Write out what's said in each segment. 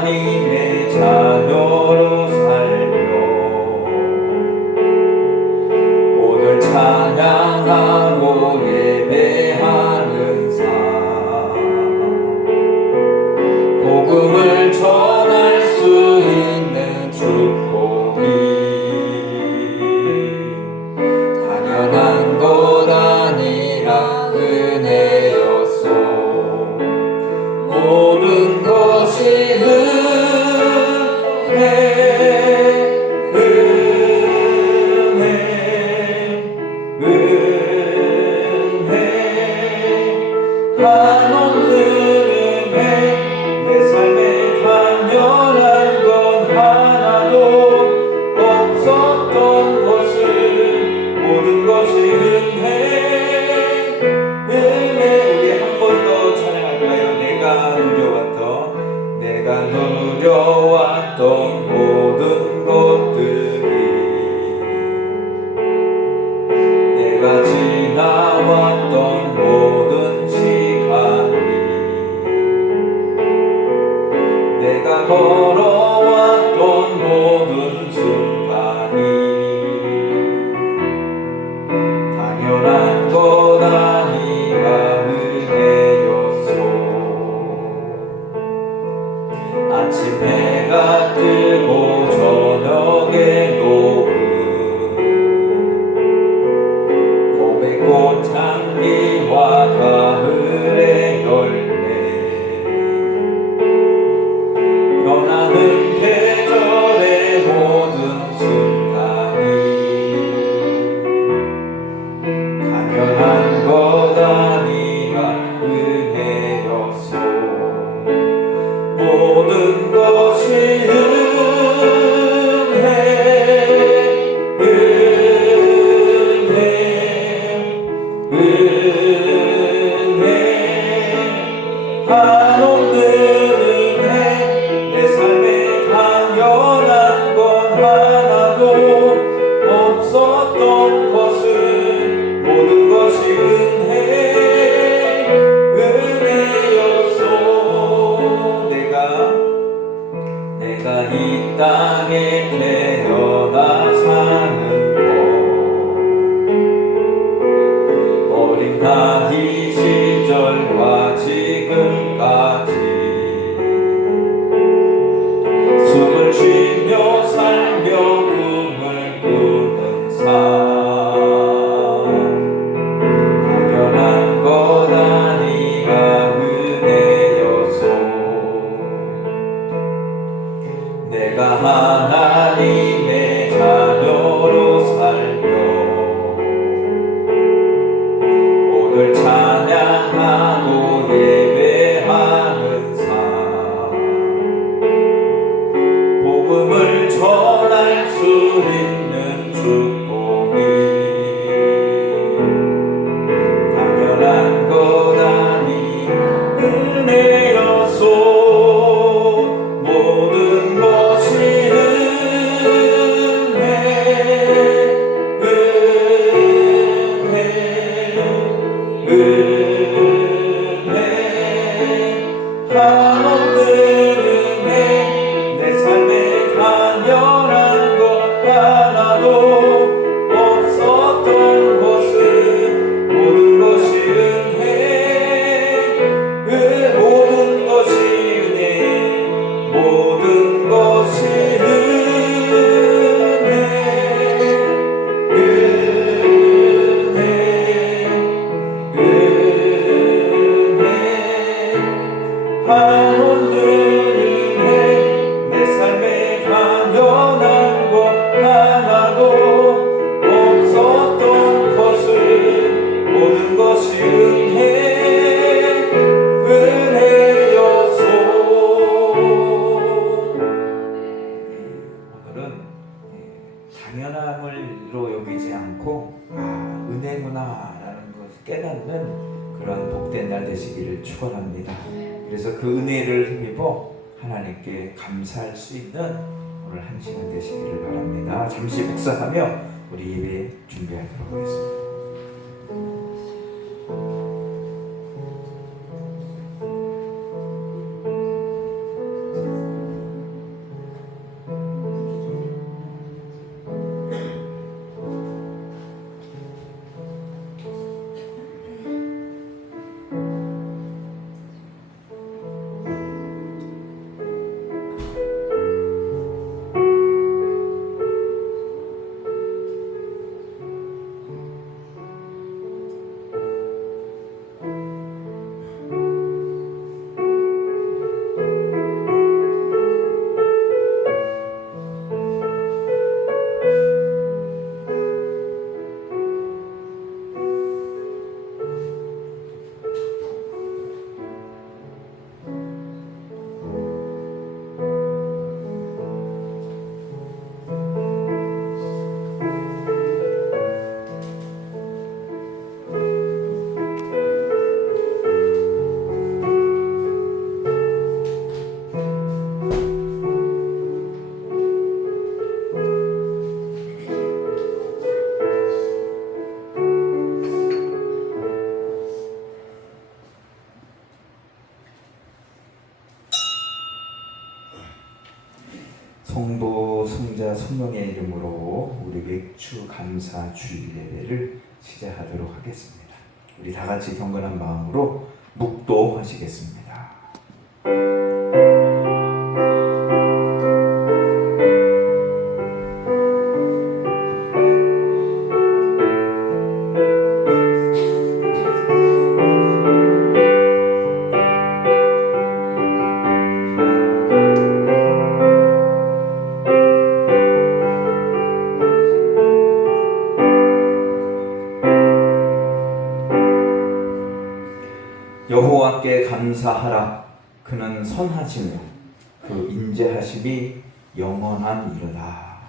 하나님의 자녀로 살며 오늘 찬양하고 예배하는 삶, 복음을 전할 수 있는 축복이 당연한 것 아니라 은혜였소. 모든 것이 한없는 은혜. 내 삶에 당연한 건 하나도 없었던 것을 모든 것이 은혜. 우리 한 번 더 찬양할까요? 내가 누려왔던 모든 것들이, 내가 지나왔던 모든 시간이, 내가 걸어왔던 모든 순간이 당연한 것 아니라 은혜였소. 아침 해가 뜨고 저녁에 노을, 봄의 꽃향기와 가을의 열매, 변하는 계절의 모든 순간이 당연한 것 아니라 은혜였소. 모든 것이 은혜, 한없는 은혜. 내 삶에 당연한 건 하나도 없었던 것은 모든 것이 은혜였소. 내가 이 땅에 태어나 사는 것, 어린 나이 시절과 지금까지 숨을 쉬며 살며 꿈을 꾸는 삶, 당연한 것 아니라 은혜였소. 내가 하나님의 자녀로 살며 오늘 찬양하고 예배하는 삶, 복음을 전할 수 있는 축복이 당연한 것 아니 은혜였소. 모든 것이 한없는 은혜. 내 삶에 당연한 것 하나도 없었던 것은 모든 것이 은혜. 모든 것이 은혜. 모든 것이 한없는 은혜. 내 삶에 당연한 것 하나도 없었던 것을 모든 것이 은혜였소. 오늘은 당연함으로 여기지 않고 은혜구나라는 것을 깨닫는 그런 복된 날 되시기를 축원합니다. 그래서 그 은혜를 힘입어 하나님께 감사할 수 있는 오늘 한 시간 되시기를 바랍니다. 잠시 묵상하며 우리 예배 준비하도록 하겠습니다. 성도, 성자, 성령의 이름으로 우리 맥주 감사 주일 예배를 시작하도록 하겠습니다. 우리 다 같이 경건한 마음으로 묵도하시겠습니다. 여호와께 감사하라. 그는 선하시며 그 인자하심이 영원함이로다.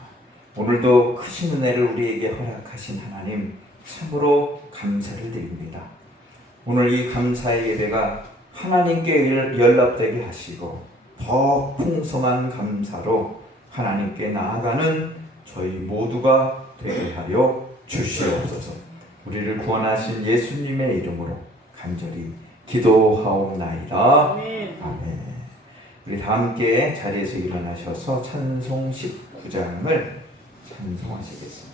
오늘도 크신 은혜를 우리에게 허락하신 하나님 참으로 감사를 드립니다. 오늘 이 감사의 예배가 하나님께 연락되게 하시고 더 풍성한 감사로 하나님께 나아가는 저희 모두가 되게 하여 주시옵소서. 우리를 구원하신 예수님의 이름으로 간절히 기도하옵나이다. 아멘. 우리 다 함께 자리에서 일어나셔서 찬송 19장을 찬송하시겠습니다.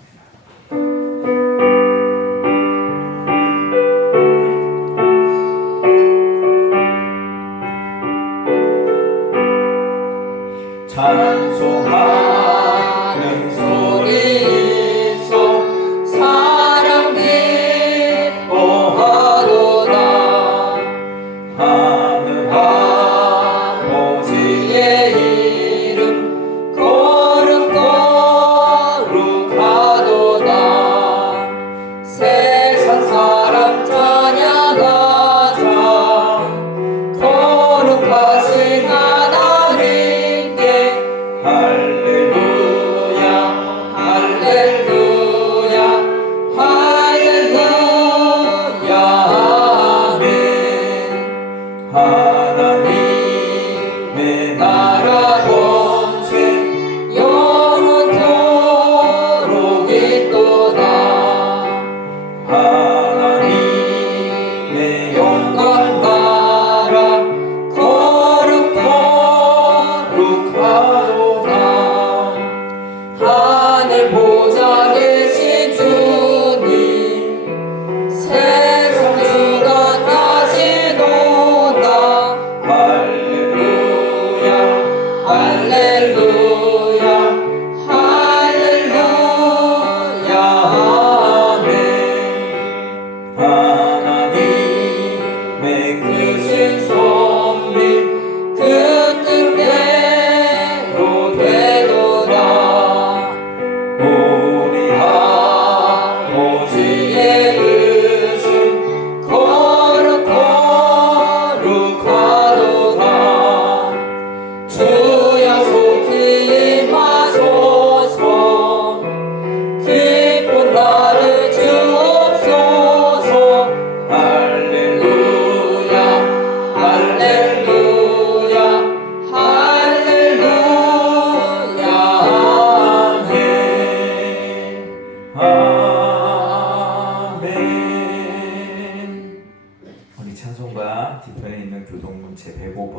찬송하는 소리 속 사랑 기뻐하도다. 하늘 아버지의 이름 거룩 거룩하도다. 세상 사람 찬양하자. 거룩하신 하나님께 할렐루야 할렐루야 할렐루야 아멘. 하나님의 나라 권세 영원토록 있도다. 하나님의 영광 나라 거룩 거룩하도다. 하늘 보좌 계신 주님 세상 주관하시도다. 할렐루야 할렐루야 할렐루야 아멘. 하나님의 크신 섭리 그 뜻대로 되도다. 우리 아버지의 뜻은 거룩 거룩하도다. 주여 속히 임하소서. 기쁜 나를 주옵소서. 할렐루야 할렐루야 할렐루야 아멘. 아멘. 우리 찬송가 뒤편에 있는 교동문 제105번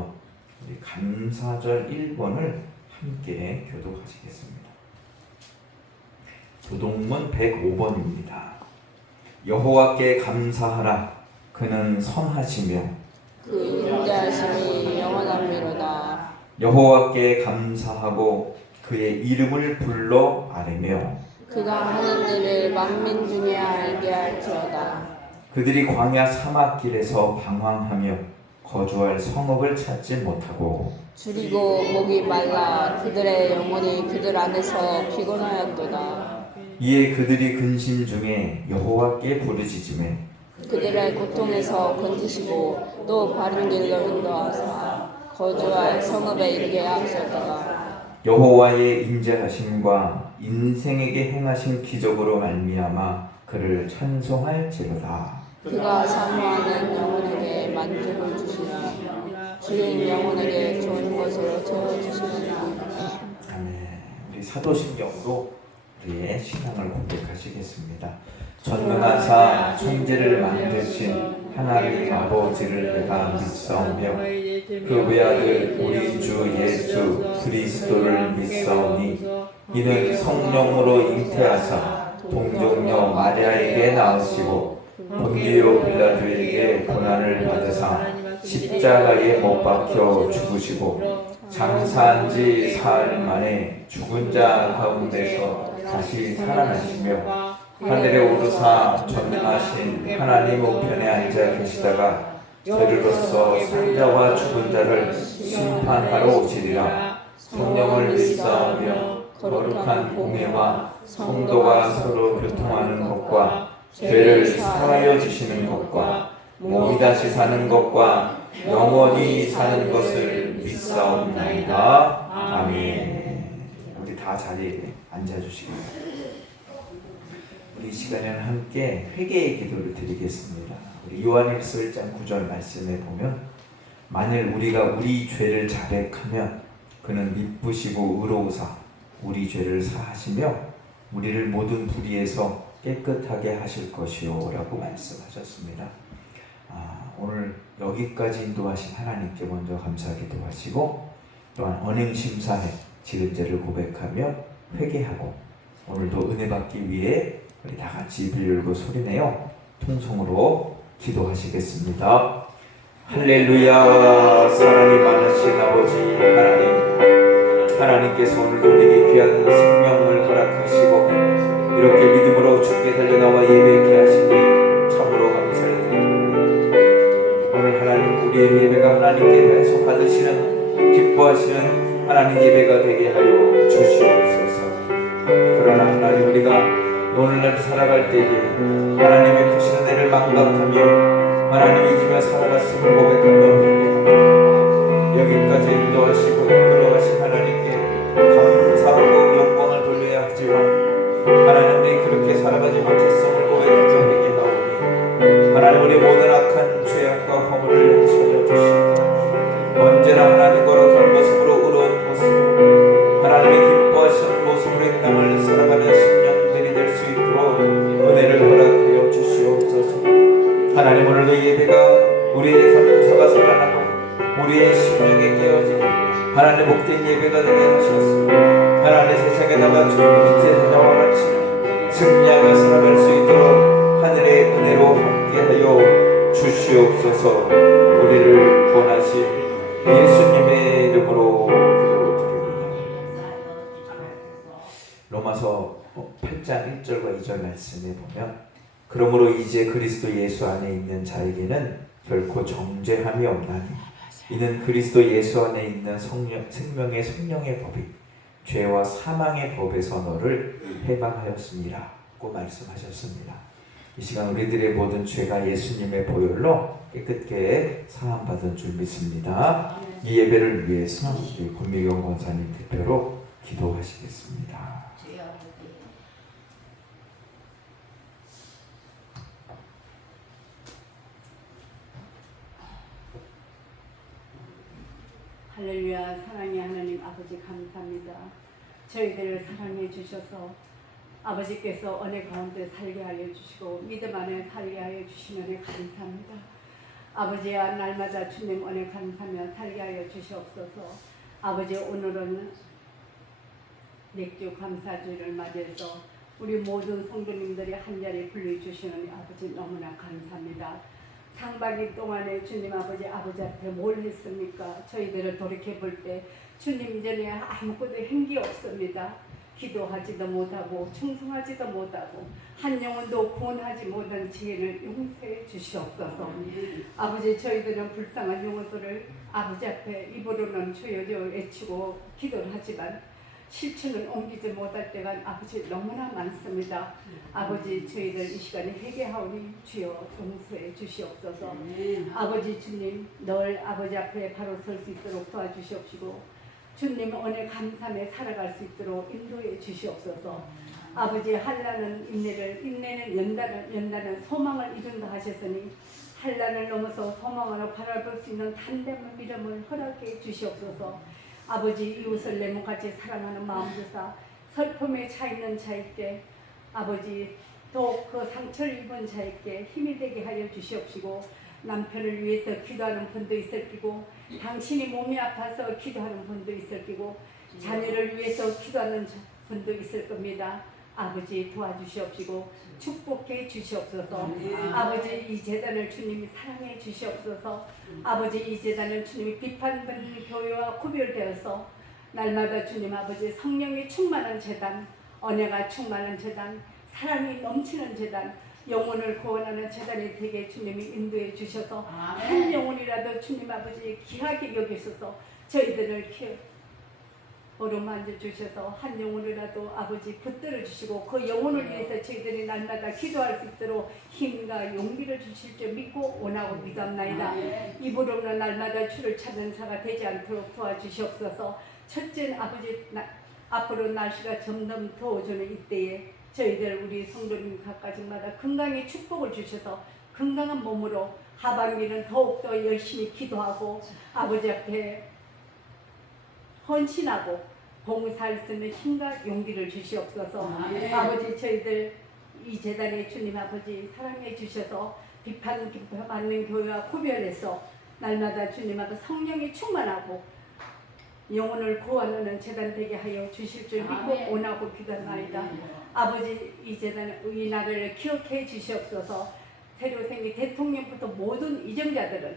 우리 감사절 1번을 함께 교독하시겠습니다. 교동문 105번입니다. 여호와께 감사하라. 그는 선하시며 그 인자하심이 영원함이로다. 여호와께 감사하고 그의 이름을 불러 아뢰며 그가 하는 일을 만민 중에 알게 할지어다. 그들이 광야 사막길에서 방황하며 거주할 성읍을 찾지 못하고 줄이고 목이 말라 그들의 영혼이 그들 안에서 피곤하였도다. 이에 그들이 근심 중에 여호와께 부르짖으매 그들의 고통에서 건지시고 또 바른 길로 인도하사 거주할 성읍에 이르게 하셨도다. 여호와의 인자하심과 인생에게 행하신 기적으로 말미암아 그를 찬송할지로다. 그가 사모하는 영혼에게 만족을 주시며 주인 영혼에게 좋은 것으로 채워주시리라. 아멘. 우리 사도신경으로 우리의 신앙을 고백하시겠습니다. 전능하사 천지를 만드신 하나님 아버지를 내가 믿사오며 그 외아들 우리 주 예수 그리스도를 믿사오니 이는 성령으로 잉태하사 동정녀 마리아에게 낳으시고 본디오 빌라도에게 고난을 받으사 십자가에 못 박혀 죽으시고 장사한 지 사흘 만에 죽은 자 가운데서 다시 살아나시며 하늘에 오르사 전능하신 하나님 우편에 앉아 계시다가 저리로서 산자와 죽은 자를 심판하러 오시리라. 성령을 믿사오며 거룩한 공예와 성도가 서로 교통하는 것과 죄를 사하여 주시는 것과 몸이 다시 사는 것과 영원히 사는 것을 믿사옵나이다. 아멘. 우리 다 자리에 앉아주시겠습니다. 우리 이 시간에는 함께 회개의 기도를 드리겠습니다. 우리 요한일서 1장 9절 말씀에 보면 만일 우리가 우리 죄를 자백하면 그는 미쁘시고 의로우사 우리 죄를 사하시며 우리를 모든 불의에서 깨끗하게 하실 것이요 라고 말씀하셨습니다. 오늘 여기까지 인도하신 하나님께 먼저 감사하기도 하시고 또한 언행심사에 지은 죄를 고백하며 회개하고 오늘도 은혜 받기 위해 우리 다 같이 입을 열고 소리내어 통성으로 기도하시겠습니다. 할렐루야. 사랑이 많으신 아버지 하나님, 하나님께서 오늘도 우리에게 귀한 생명을 허락하시고 이렇게 믿음으로 주께 달려나와 예배케 하시니 참으로 감사드립니다. 오늘 하나님 우리의 예배가 하나님께 배속 받으시는 기뻐하시는 하나님 예배가 되게 하여 주시옵소서. 그러나 하나님 우리가 오늘날 살아갈 때에 하나님의 크신 은혜를 망각하며 하나님을 잊으며 살아갔음을 고백하며 여기까지 인도하시고 이끌어가신 하나님께 감사하고 영광을 돌려야 하지만 하나님 우리 그렇게 살아가지 못했음을 고백하며 회개하오니 하나님 우리 모든 악한 죄악과 허물을 용서하여 주시고 언제나 하나님 거룩한 모습으로 의로운 모습으로 하나님의 기뻐하시는 모습으로 이 땅을 살아가는 신령들이 될 수 있도록 은혜를 허락하여 주시옵소서. 하나님 오늘도 예배가 우리의 감사가 살아나고 우리의 심령이 깨어지고 하나님 복된 예배가 되게 하셨으며 하나님 세상에 나가 주님 세상과 같이 승리하며 살아갈 수 있도록 하늘의 은혜로 함께하여 주시옵소서. 우리를 구원하신 예수님의 이름으로 기도드립니다. 로마서 8장 1절과 2절 말씀에 보면 그러므로 이제 그리스도 예수 안에 있는 자에게는 결코 정죄함이 없나니 이는 그리스도 예수 안에 있는 생명의 성령의 법이 죄와 사망의 법에서 너를 해방하였습니다고 말씀하셨습니다. 이 시간 우리들의 모든 죄가 예수님의 보혈로 깨끗게 사함받은 줄 믿습니다. 이 예배를 위해서 우리 권미경 권사님 대표로 기도하시겠습니다. 할렐루야. 사랑의 하나님 아버지 감사합니다. 저희들을 사랑해 주셔서 아버지께서 은혜 가운데 살게 하여 주시고 믿음 안에 살게 하여 주시는 은혜 감사합니다. 아버지야 날마다 주님 은혜 감사하며 살게 하여 주시옵소서. 아버지 오늘은 맥주 감사주를 맞이해서 우리 모든 성도님들이 한자리 불러주시는 아버지 너무나 감사합니다. 상반기 동안에 주님 아버지 앞에 뭘 했습니까? 저희들을 돌이켜볼 때 주님 전에 아무것도 한 게 없습니다. 기도하지도 못하고 충성하지도 못하고 한 영혼도 구원하지 못한 죄를 용서해 주시옵소서. 아버지 저희들은 불쌍한 영혼들을 아버지 앞에 입으로는 주여 외치고 기도를 하지만 실천을 옮기지 못할 때가 아버지 너무나 많습니다. 아버지 저희들 이 시간에 회개하오니 주여 용서해 주시옵소서. 아버지 주님 늘 아버지 앞에 바로 설 수 있도록 도와주시옵시고 주님 은혜 감사하며 살아갈 수 있도록 인도해 주시옵소서. 아버지 한란은 인내를 인내는 연단은 소망을 이룬다 하셨으니 한란을 넘어서 소망으로 바라볼 수 있는 담대한 믿음을 허락해 주시옵소서. 아버지 이웃을 내 몸같이 사랑하는 마음 주사 슬픔에 차 있는 자에게 아버지 또 그 상처를 입은 자에게 힘이 되게 하여 주시옵시고 남편을 위해서 기도하는 분도 있을 끼고 당신이 몸이 아파서 기도하는 분도 있을 끼고 자녀를 위해서 기도하는 분도 있을 겁니다. 아버지 도와주시옵시고 축복해 주시옵소서. 아버지 이 재단을 주님이 사랑해 주시옵소서. 아버지 이 재단을 주님이 비판받는 교회와 구별되어서 날마다 주님 아버지 성령이 충만한 재단, 은혜가 충만한 재단, 사랑이 넘치는 재단, 영혼을 구원하는 재단이 되게 주님이 인도해 주셔서 한 영혼이라도 주님 아버지 귀하게 여기셔서 저희들을 어루만져 주셔서 한 영혼이라도 아버지 붙들어 주시고 그 영혼을 위해서 저희들이 날마다 기도할 수 있도록 힘과 용기를 주실 줄 믿고 원하고 믿옵나이다. 입으로는 날마다 주를 찾는 자가 되지 않도록 도와주시옵소서. 첫째 아버지 앞으로 날씨가 점점 더워지는 이때에 저희들 우리 성도님 각가지마다 건강의 축복을 주셔서 건강한 몸으로 하반기는 더욱더 열심히 기도하고 아버지 앞에 헌신하고 봉사할 수 있는 힘과 용기를 주시옵소서. 아버지 저희들 이 재단에 주님 아버지 사랑해 주셔서 비판받는 교회와 구별해서 날마다 주님 앞에 성령이 충만하고 영혼을 구원하는 재단 되게 하여 주실 줄 믿고 원하고 기도하나이다. 아버지 이 재단 이 나라를 기억해 주시옵소서. 새로 생긴 대통령부터 모든 이정자들은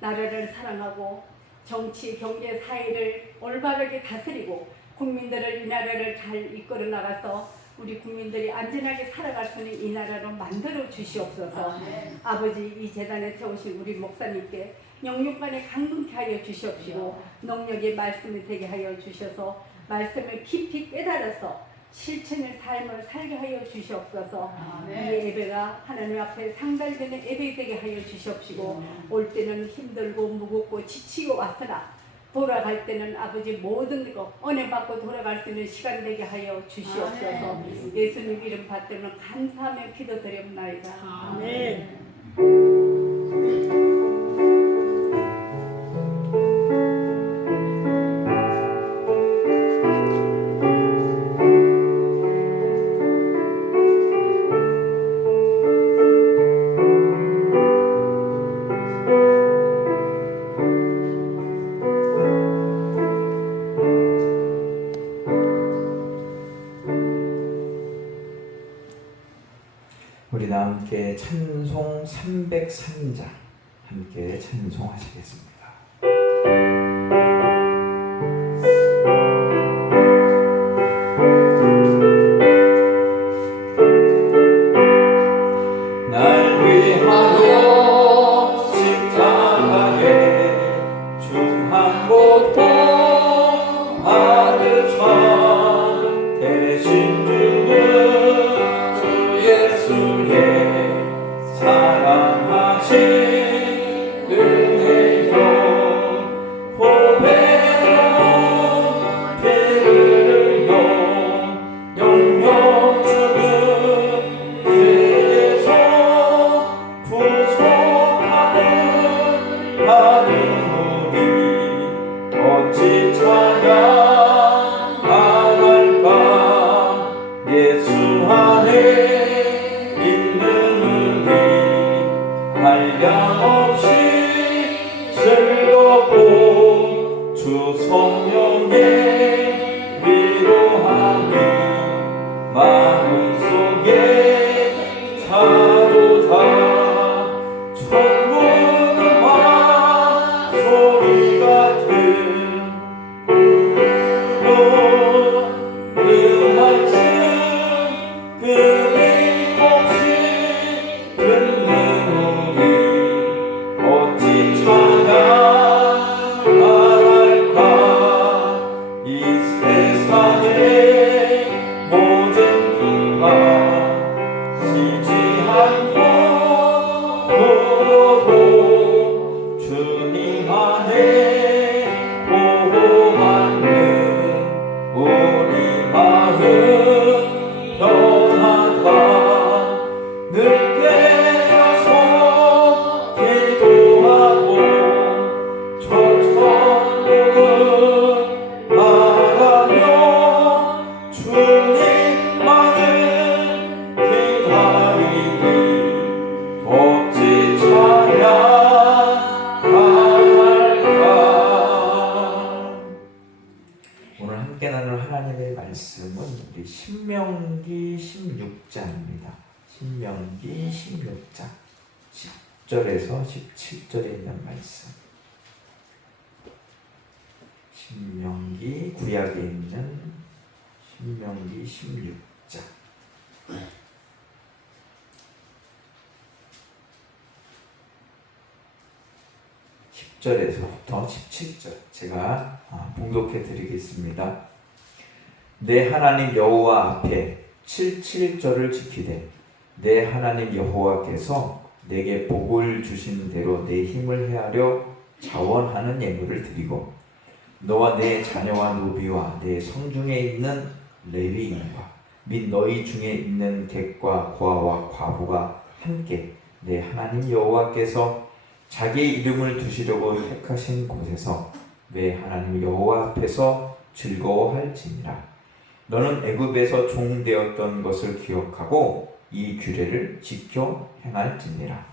나라를 사랑하고 정치, 경제, 사회를 올바르게 다스리고 국민들을 이 나라를 잘 이끌어 나가서 우리 국민들이 안전하게 살아갈 수 있는 이 나라로 만들어 주시옵소서. 아버지 이 재단에 세우신 우리 목사님께 영육간에 강건케 하여 주시옵시고 능력의 말씀이 되게 하여 주셔서 말씀을 깊이 깨달아서 실천의 삶을 살게 하여 주시옵소서. 이 예배가 하나님 앞에 상달되는 예배 되게 하여 주시옵시고 올 때는 힘들고 무겁고 지치고 왔으나 돌아갈 때는 아버지 모든 것 은혜 받고 돌아갈 수 있는 시간 되게 하여 주시옵소서. 예수님 이름 받들면 감사하며 기도드립나이다. 아멘. 우리 다 함께 찬송 303장 함께 찬송하시겠습니다. 날 위하여 십자가에 중한 고통 받으사 대신 죽은 주 예수의 사랑하신 은혜요 고배로 피를 흘려 영영 죽은 죄에서 구속하는 받은 우리 어찌 찬양 안 할까 예수 안에 있는 우리 한량없이 즐겁고 주 성령의 위로함이 마음속에 차도다 천군 음악 소리 같은 그 말씀 끊임없이 듣는 우리 어찌 찬양 안 할까 이 세상의 모든 풍파 쉬지 않고 불어도 주님 안에 보호받는 우리 마음 변하다 늘 깨어서 기도하고 천천국을 바라며 주님만을 기다리니 어찌 찬양 나눌 하나님의 말씀은 우리 신명기 16장입니다. 신명기 16장 10절에서 17절에 있는 말씀. 신명기 구약에 있는 신명기 16장 10절에서부터 17절 제가 봉독해 드리겠습니다. 내 하나님 여호와 앞에 77절을 지키되 내 하나님 여호와께서 내게 복을 주신 대로 내 힘을 헤아려 자원하는 예물을 드리고 너와 내 자녀와 노비와 내 성중에 있는 레위인과 및 너희 중에 있는 객과 고아와 과부가 함께 내 하나님 여호와께서 자기의 이름을 두시려고 택하신 곳에서 내 하나님 여호와 앞에서 즐거워할지니라. 너는 애굽에서 종되었던 것을 기억하고 이 규례를 지켜 행할지니라.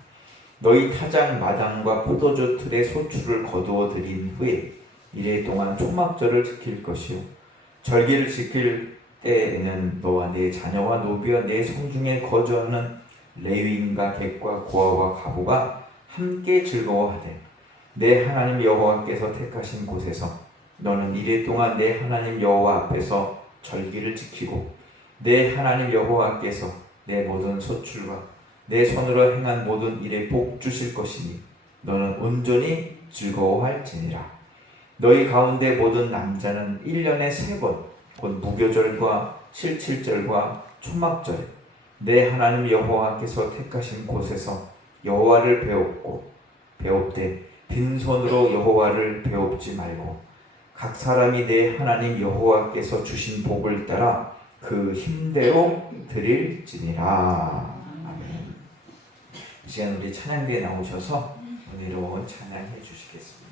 너희 타작 마당과 포도주 틀에 소출을 거두어 들인 후에 이래 동안 초막절을 지킬 것이요 절기를 지킬 때에는 너와 내 자녀와 노비와 내 성중에 거주하는 레위인과 객과 고아와 과부가 함께 즐거워하되 내 하나님 여호와께서 택하신 곳에서 너는 이래 동안 내 하나님 여호와 앞에서 절기를 지키고 내 하나님 여호와께서 내 모든 소출과 내 손으로 행한 모든 일에 복 주실 것이니 너는 온전히 즐거워할지니라. 너희 가운데 모든 남자는 1년에 3번 곧 무교절과 77절과 초막절에 내 하나님 여호와께서 택하신 곳에서 여호와를 배웁되 빈손으로 여호와를 배웁지 말고 각 사람이 내 하나님 여호와께서 주신 복을 따라 그 힘대로 드릴지니라. 아멘. 이 시간 우리 찬양대에 나오셔서 은혜로운 찬양해 주시겠습니다.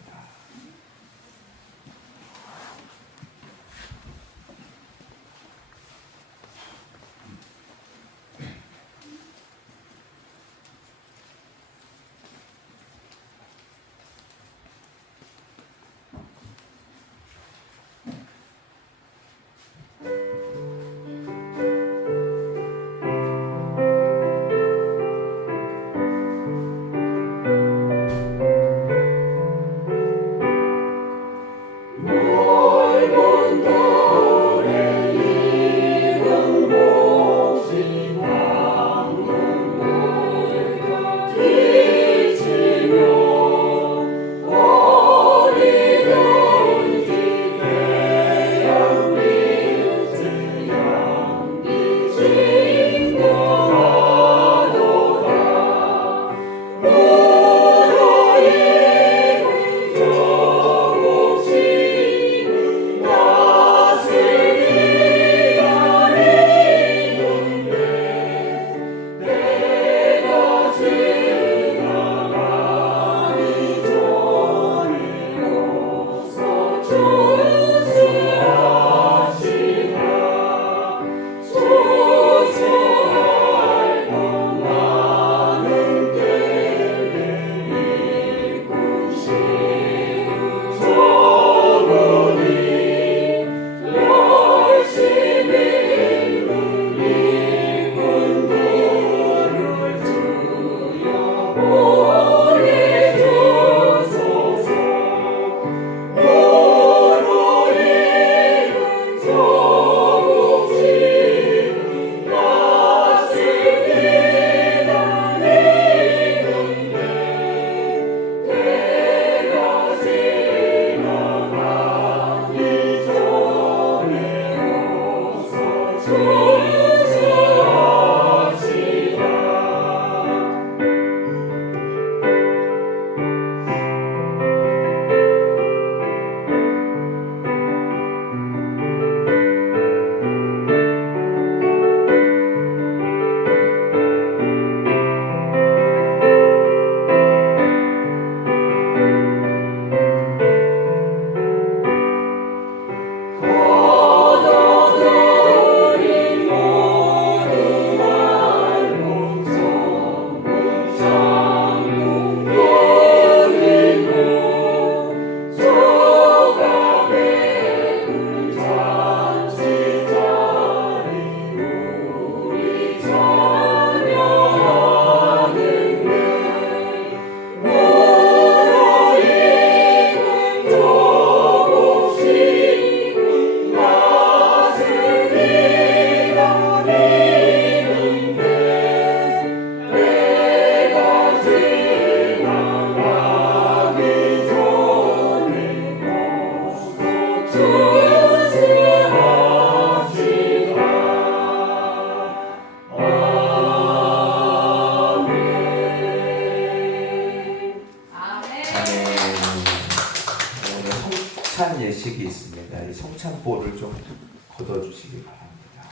거둬주시기 바랍니다.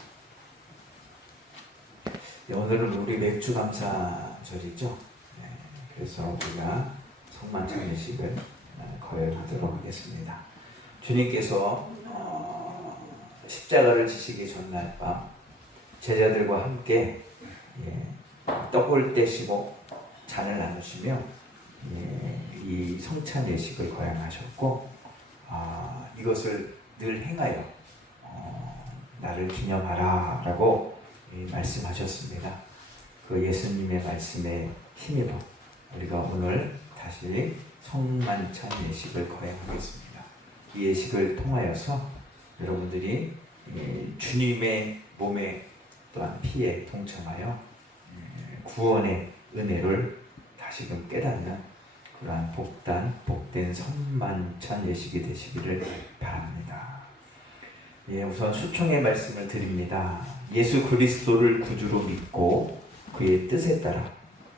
네, 오늘은 우리 맥주 감사절이죠. 네, 그래서 우리가 성만찬 예식을 거행하도록 하겠습니다. 주님께서 십자가를 지시기 전날 밤 제자들과 함께 떡을 떼시고 잔을 나누시며 이 성찬 예식을 거행하셨고 이것을 늘 행하여 나를 기념하라 라고 말씀하셨습니다. 그 예수님의 말씀에 힘입어 우리가 오늘 다시 성만찬 예식을 거행하겠습니다. 이 예식을 통하여서 여러분들이 주님의 몸에 또한 피에 동참하여 구원의 은혜를 다시금 깨닫는 그러한 복된 성만찬 예식이 되시기를 바랍니다. 우선 수총의 말씀을 드립니다. 예수 그리스도를 구주로 믿고 그의 뜻에 따라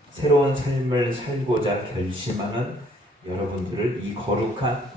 새로운 삶을 살고자 결심하는 여러분들을 이 거룩한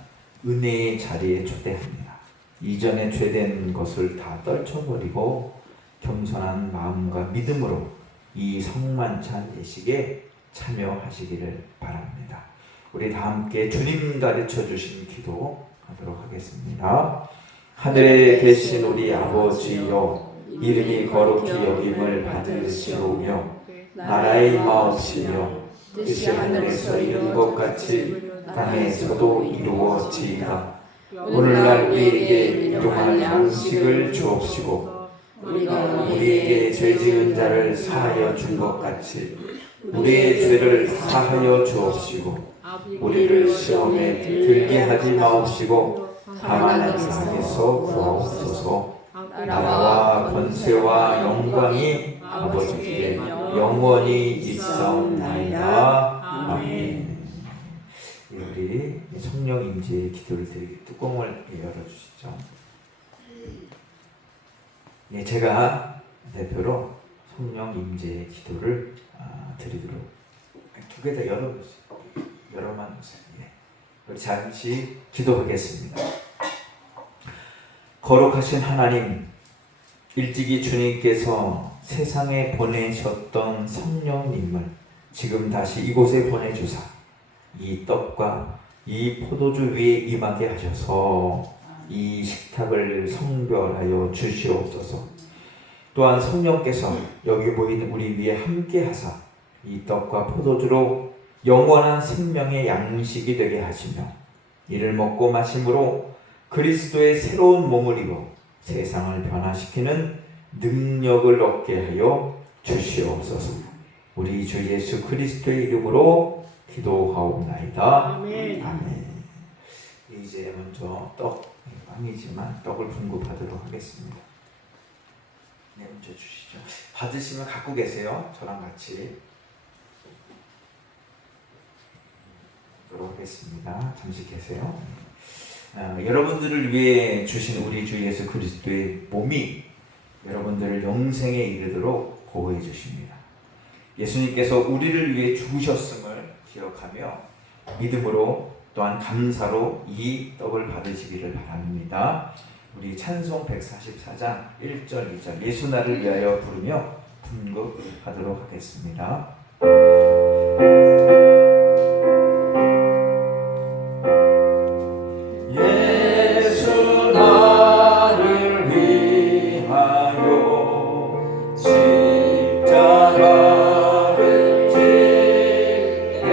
은혜의 자리에 초대합니다. 이전에 죄된 것을 다 떨쳐버리고 겸손한 마음과 믿음으로 이 성만찬 예식에 참여하시기를 바랍니다. 우리 다 함께 주님 가르쳐 주신 기도 하도록 하겠습니다. 하늘에 계신 우리 아버지여, 이름이 거룩히 여김을 받으시오며 나라의 임하옵시며 뜻이 하늘에서 이룬 것 같이 땅에서도 이루어지이다. 오늘날 우리에게 일용할 양식을 주옵시고 우리에게 죄 지은 자를 사하여 준 것 같이 우리의 죄를 사하여 주옵시고 우리를 시험에 들게 하지 마옵시고 다만 악에서 구하옵소서. 나라와 권세와 영광이 아버지께 영원히 있사옵나이다. 아멘. 우리 성령 임재의 기도를 드리기 뚜껑을 열어주시죠. 제가 대표로 성령 임재의 기도를 드리도록 두 개 다 열어만 보세요. 우리 잠시 기도하겠습니다. 거룩하신 하나님, 일찍이 주님께서 세상에 보내셨던 성령님을 지금 다시 이곳에 보내주사 이 떡과 이 포도주 위에 임하게 하셔서 이 식탁을 성별하여 주시옵소서. 또한 성령께서 여기 모인 우리 위에 함께 하사 이 떡과 포도주로 영원한 생명의 양식이 되게 하시며 이를 먹고 마심으로 그리스도의 새로운 몸을 입어 세상을 변화시키는 능력을 얻게 하여 주시옵소서. 우리 주 예수 그리스도의 이름으로 기도하옵나이다. 아멘. 아멘. 이제 먼저 빵이지만 떡을 분급하도록 하겠습니다. 먼저 주시죠. 받으시면 갖고 계세요. 저랑 같이 하도록 하겠습니다. 잠시 계세요. 여러분들을 위해 주신 우리 주 예수 그리스도의 몸이 여러분들을 영생에 이르도록 보호해 주십니다. 예수님께서 우리를 위해 죽으셨음을 기억하며 믿음으로 또한 감사로 이 떡을 받으시기를 바랍니다. 우리 찬송 144장 1절 2절 예수 나를 위하여 부르며 분급하도록 하겠습니다. 예수 나를 위하여 십자가를 지내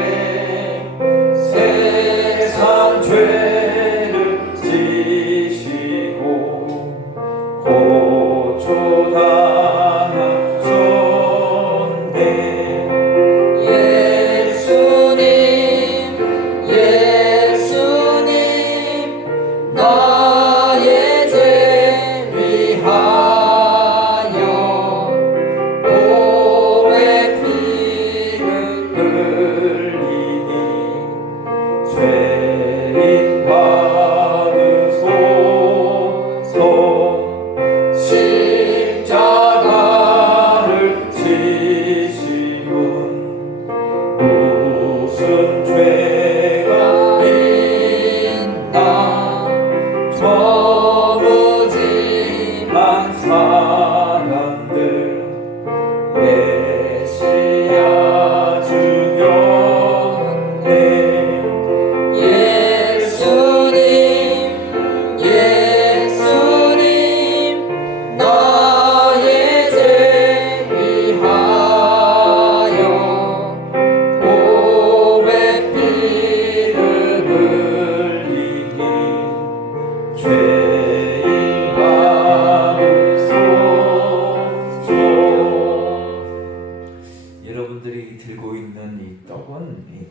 세상 죄를 지시고 고초당하셨네. 예수님 나의 죄 위하여 몸에 피를 흘리니 죄인 받으소서. 십자가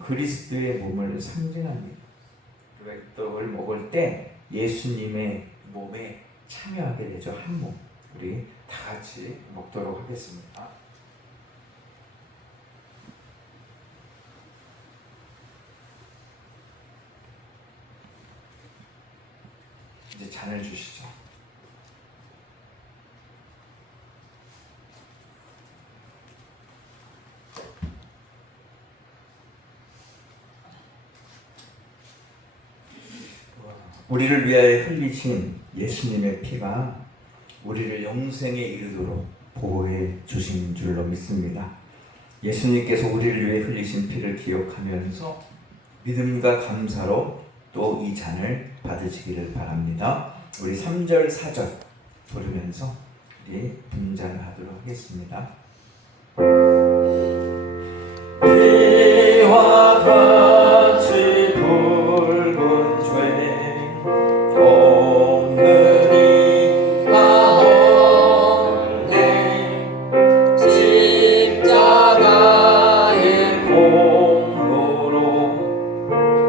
그리스도의 몸을 상징합니다. 우리가 이 떡을 먹을 때 예수님의 몸에 참여하게 되죠. 한 몸. 우리 다 같이 먹도록 하겠습니다. 이제 잔을 주시죠. 우리를 위하여 흘리신 예수님의 피가 우리를 영생에 이르도록 보호해 주신 줄로 믿습니다. 예수님께서 우리를 위해 흘리신 피를 기억하면서 믿음과 감사로 또 이 잔을 받으시기를 바랍니다. 우리 3절 4절 부르면서 우리 분장을 하도록 하겠습니다. 피와 같이 붉은 죄 오늘이 가오네 십자가의 공로로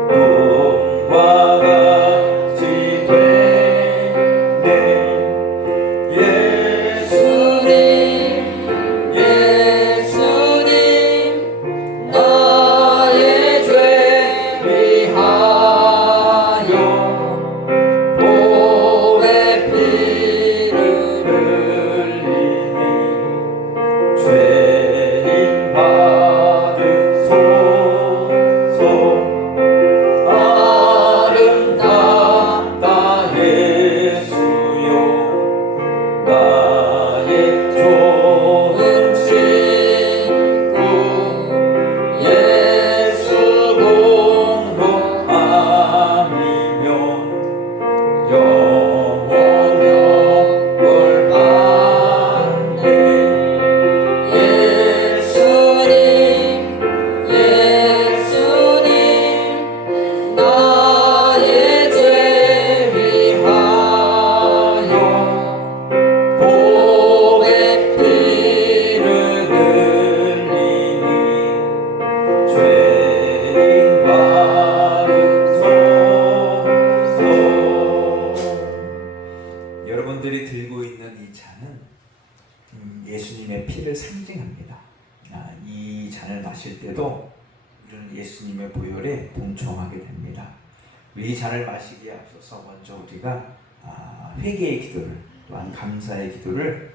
눈과 같이 되네 예수님 나의 죄 위하여 보배 피를 흘리니 죄인 받으소서 아름답다 예수여 나의 좋은 친구 예수 공로 아니면 영원역을 받네 예수님 나의 죄 위하여 보배 피를 흘리니 죄인 받으소서. 여러분들이 들고 있는 이 잔은 예수님의 피를 상징합니다. 이 잔을 마실 때도 우리는 예수님의 보혈에 동참하게 됩니다. 이 잔을 마시기에 앞서서 먼저 우리가 회개의 기도를 또한 감사의 기도를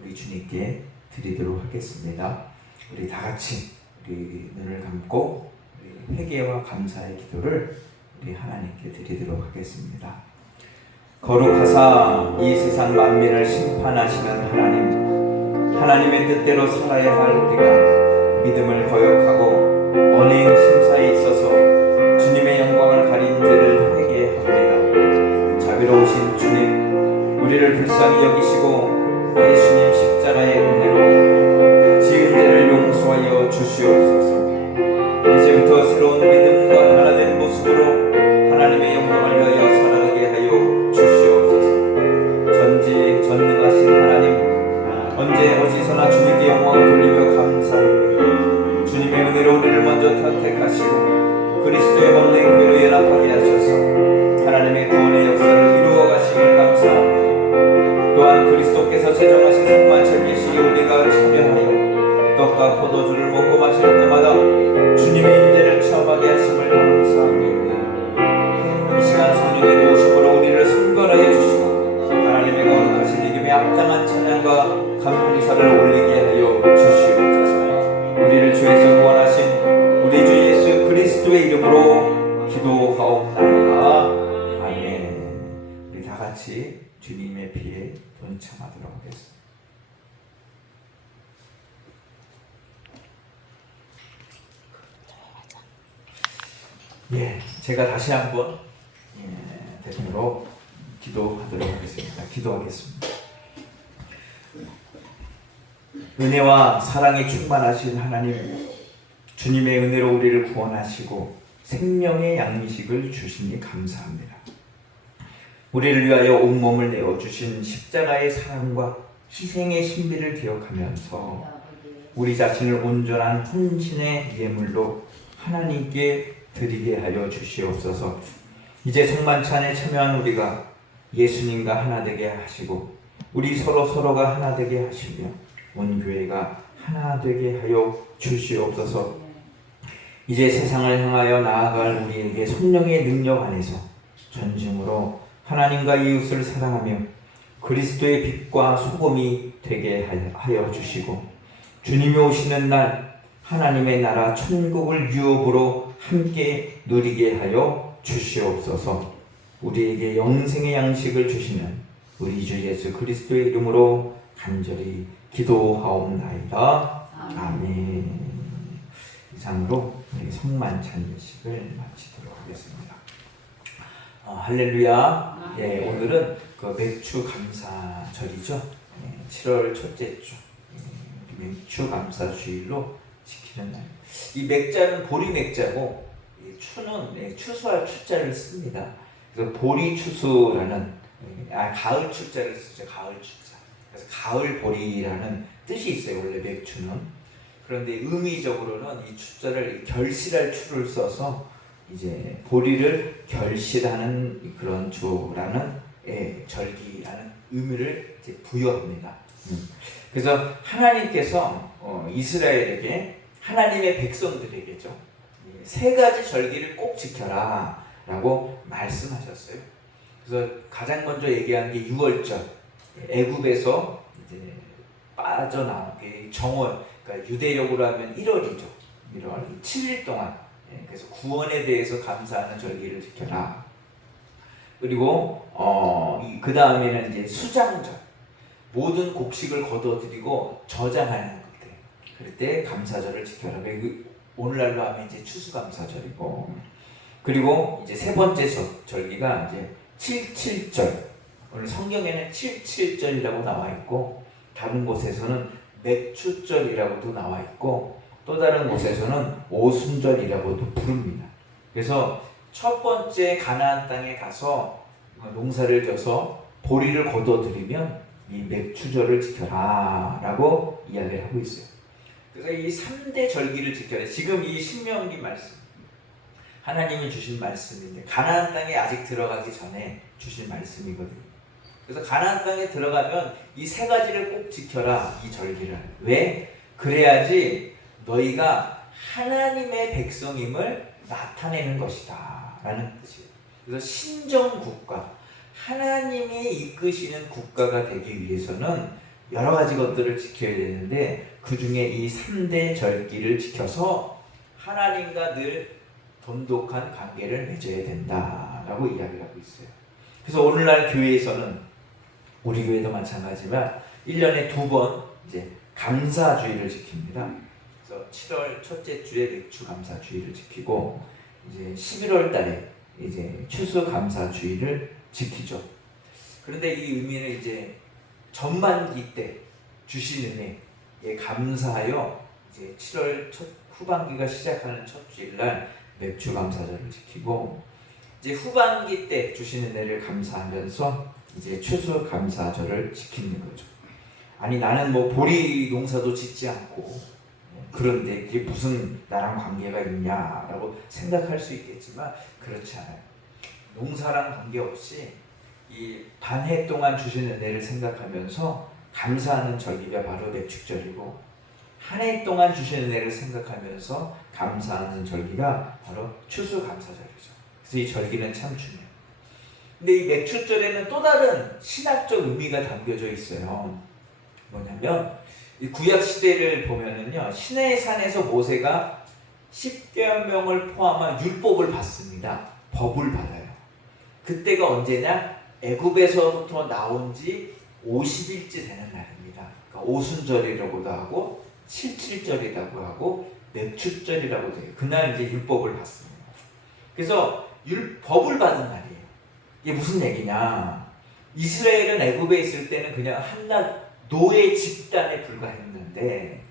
우리 주님께 드리도록 하겠습니다. 우리 다 같이 우리 눈을 감고 우리 회개와 감사의 기도를 우리 하나님께 드리도록 하겠습니다. 거룩하사 이 세상 만민을 심판하시는 하나님의 뜻대로 살아야 할 우리가 믿음을 거역하고 언행 심사에 있어서 주님의 영광을 가린 죄를 회개합니다. 자비로우신 주님, 우리를 불쌍히 여기시고 예수님 십자가의 은혜로 지은 죄를 용서하여 주시옵소서. 이제부터 새로운 믿음과 변화된 모습으로 하나님의 영광을 위하여 살아가게 하여 주시옵소서. 전능하신 하나님, 언제 어디서나 주님께 영광을 돌리며 감사합니다. 주님의 은혜로 우리를 먼저 선택하시고 그리스도의 몸의 교회로 연합하게 하셔서 하나님의 구원의 역사를 이루어 가심을 감사합니다. 또한 그리스도께서 제정하신 성만 챙기시기에 우리가 참여하여 떡과 포도주를 먹고 마실 때마다 주님의 임재를 체험하게 하심을 감사합니다. 이 시간 성령의 도우심으로 우리를 선별하여 주시고 하나님의 거룩하신 이름에 합당한 찬양과 감사를 올리게 하여 주시옵소서. 우리를 주에서 구원하신 우리 주 예수 그리스도의 이름으로 기도하옵나이다. 아멘. 우리 다 같이 주님의 피에 동참하도록 하겠습니다. 제가 다시 한번 대표로 기도하도록 하겠습니다. 기도하겠습니다. 은혜와 사랑이 충만하신 하나님, 주님의 은혜로 우리를 구원하시고 생명의 양식을 주시니 감사합니다. 우리를 위하여 온몸을 내어주신 십자가의 사랑과 희생의 신비를 기억하면서 우리 자신을 온전한 헌신의 예물로 하나님께 드리게 하여 주시옵소서. 이제 성만찬에 참여한 우리가 예수님과 하나 되게 하시고 우리 서로가 하나 되게 하시며 온 교회가 하나 되게 하여 주시옵소서. 이제 세상을 향하여 나아갈 우리에게 성령의 능력 안에서 전심으로 하나님과 이웃을 사랑하며 그리스도의 빛과 소금이 되게 하여 주시고 주님이 오시는 날 하나님의 나라 천국을 유업으로 함께 누리게 하여 주시옵소서. 우리에게 영생의 양식을 주시는 우리 주 예수 그리스도의 이름으로 간절히 기도하옵나이다. 아멘. 이상으로 성만찬 예식을 마치도록 하겠습니다. 할렐루야. 예, 오늘은 그 맥주 감사절이죠. 7월 첫째 주 맥주 감사 주일로 지키는 날. 이 맥자는 보리 맥자고 이 추는 추수할 추자를 씁니다. 그래서 보리 추수라는 가을 추자를 쓰죠. 가을 추자. 그래서 가을 보리라는 뜻이 있어요. 원래 맥주는. 그런데 의미적으로는 이 추자를 결실할 추를 써서 이제 보리를 결실하는 그런 주라는 절기라는 의미를 이제 부여합니다. 그래서 하나님께서 이스라엘에게 하나님의 백성들에게죠. 세 가지 절기를 꼭 지켜라 라고 말씀하셨어요. 그래서 가장 먼저 얘기한 게 6월절. 애굽에서 이제 빠져나온 게 정월. 그러니까 유대력으로 하면 1월이죠. 1월 7일 동안. 그래서 구원에 대해서 감사하는 절기를 지켜라. 그리고 그 다음에는 이제 수장절. 모든 곡식을 거둬들이고 저장하는 그때. 그럴 때 감사절을 지켜라. 오늘날로 하면 이제 추수감사절이고. 그리고 이제 세 번째 절기가 이제 77절. 오늘 성경에는 77절이라고 나와 있고 다른 곳에서는 맥추절이라고도 나와 있고 또 다른 곳에서는 오순절이라고도 부릅니다. 그래서 첫 번째 가나안 땅에 가서 농사를 져서 보리를 거둬들이면 이 맥추절을 지켜라 라고 이야기를 하고 있어요. 그래서 이 3대 절기를 지켜라. 지금 이 신명기 말씀 하나님이 주신 말씀인데 가나안 땅에 아직 들어가기 전에 주신 말씀이거든요. 그래서 가나안 땅에 들어가면 이 세 가지를 꼭 지켜라. 이 절기를. 왜? 그래야지 너희가 하나님의 백성임을 나타내는 것이다 라는 뜻이에요. 그래서 신정국가, 하나님이 이끄시는 국가가 되기 위해서는 여러 가지 것들을 지켜야 되는데 그 중에 이 3대 절기를 지켜서 하나님과 늘 돈독한 관계를 맺어야 된다라고 이야기를 하고 있어요. 그래서 오늘날 교회에서는 우리 교회도 마찬가지지만 1년에 2번 이제 감사주의를 지킵니다. 그래서 7월 첫째 주에 맥주 감사주의를 지키고 이제 11월 달에 이제 추수 감사주의를 지키죠. 그런데 이 의미는 이제 전반기 때 주신 은혜에 감사하여 이제 7월 후반기가 시작하는 첫 주일날 맥주 감사절을 지키고 이제 후반기 때 주신 은혜를 감사하면서 이제 추수 감사절을 지키는 거죠. 아니 나는 뭐 보리 농사도 짓지 않고 그런데 이게 무슨 나랑 관계가 있냐라고 생각할 수 있겠지만 그렇지 않아요. 농사랑 관계없이 이 반해 동안 주신 은혜를 생각하면서 감사하는 절기가 바로 맥축절이고 한 해 동안 주신 은혜를 생각하면서 감사하는 절기가 바로 추수감사절이죠. 그래서 이 절기는 참 중요해요. 근데 이 맥추절에는 또 다른 신학적 의미가 담겨져 있어요. 뭐냐면 이 구약 시대를 보면은요, 시내의 산에서 모세가 10계명을 포함한 율법을 받습니다. 법을 받아요. 그때가 언제냐? 애굽에서부터 나온 지 50일째 되는 날입니다. 그러니까 오순절이라고도 하고 77절이라고 하고 맥추절이라고도 해요. 그날 이제 율법을 받습니다. 그래서 법을 받은 날이에요. 이게 무슨 얘기냐? 이스라엘은 애굽에 있을 때는 그냥 한낱 노예 집단에 불과했는데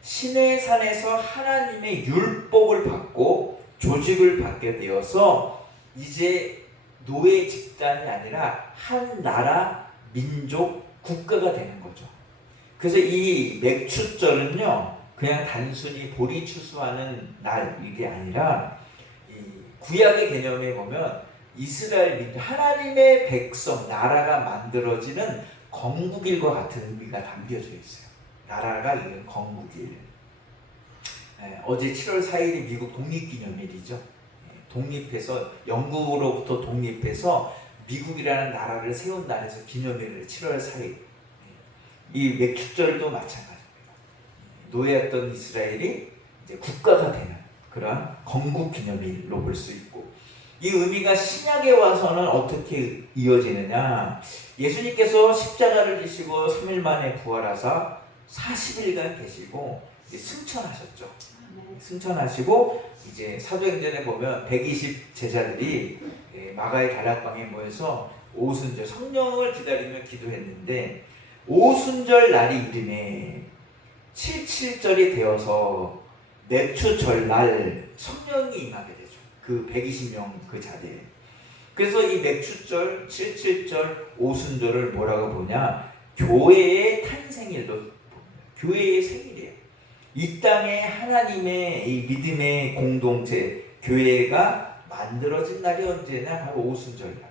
시내산에서 하나님의 율법을 받고 조직을 받게 되어서 이제 노예 집단이 아니라 한 나라, 민족, 국가가 되는 거죠. 그래서 이 맥추절은요, 그냥 단순히 보리 추수하는 날 이게 아니라 이 구약의 개념에 보면 이스라엘 민족 하나님의 백성 나라가 만들어지는 건국일과 같은 의미가 담겨져 있어요. 나라가 이런 건국일. 어제 7월 4일이 미국 독립기념일이죠. 독립해서 영국으로부터 독립해서 미국이라는 나라를 세운 날에서 기념일을 7월 4일. 이 맥주절도 마찬가지입니다. 노예였던 이스라엘이 이제 국가가 되는 그런 건국 기념일로 볼 수 있고, 이 의미가 신약에 와서는 어떻게 이어지느냐? 예수님께서 십자가를 지시고 3일 만에 부활하사 40일간 계시고 승천하셨죠. 승천하시고 이제 사도행전에 보면 120 제자들이 마가의 다락방에 모여서 오순절 성령을 기다리며 기도했는데, 오순절 날이 이름에 77절이 되어서 맥추절 날 성령이 임하게 되죠. 그 120명 그 자리에. 그래서 이 맥추절, 77절, 오순절을 뭐라고 보냐? 교회의 탄생일로 봅니다. 교회의 생일이에요. 이 땅에 하나님의 이 믿음의 공동체, 교회가 만들어진 날이 언제나 바로 오순절날,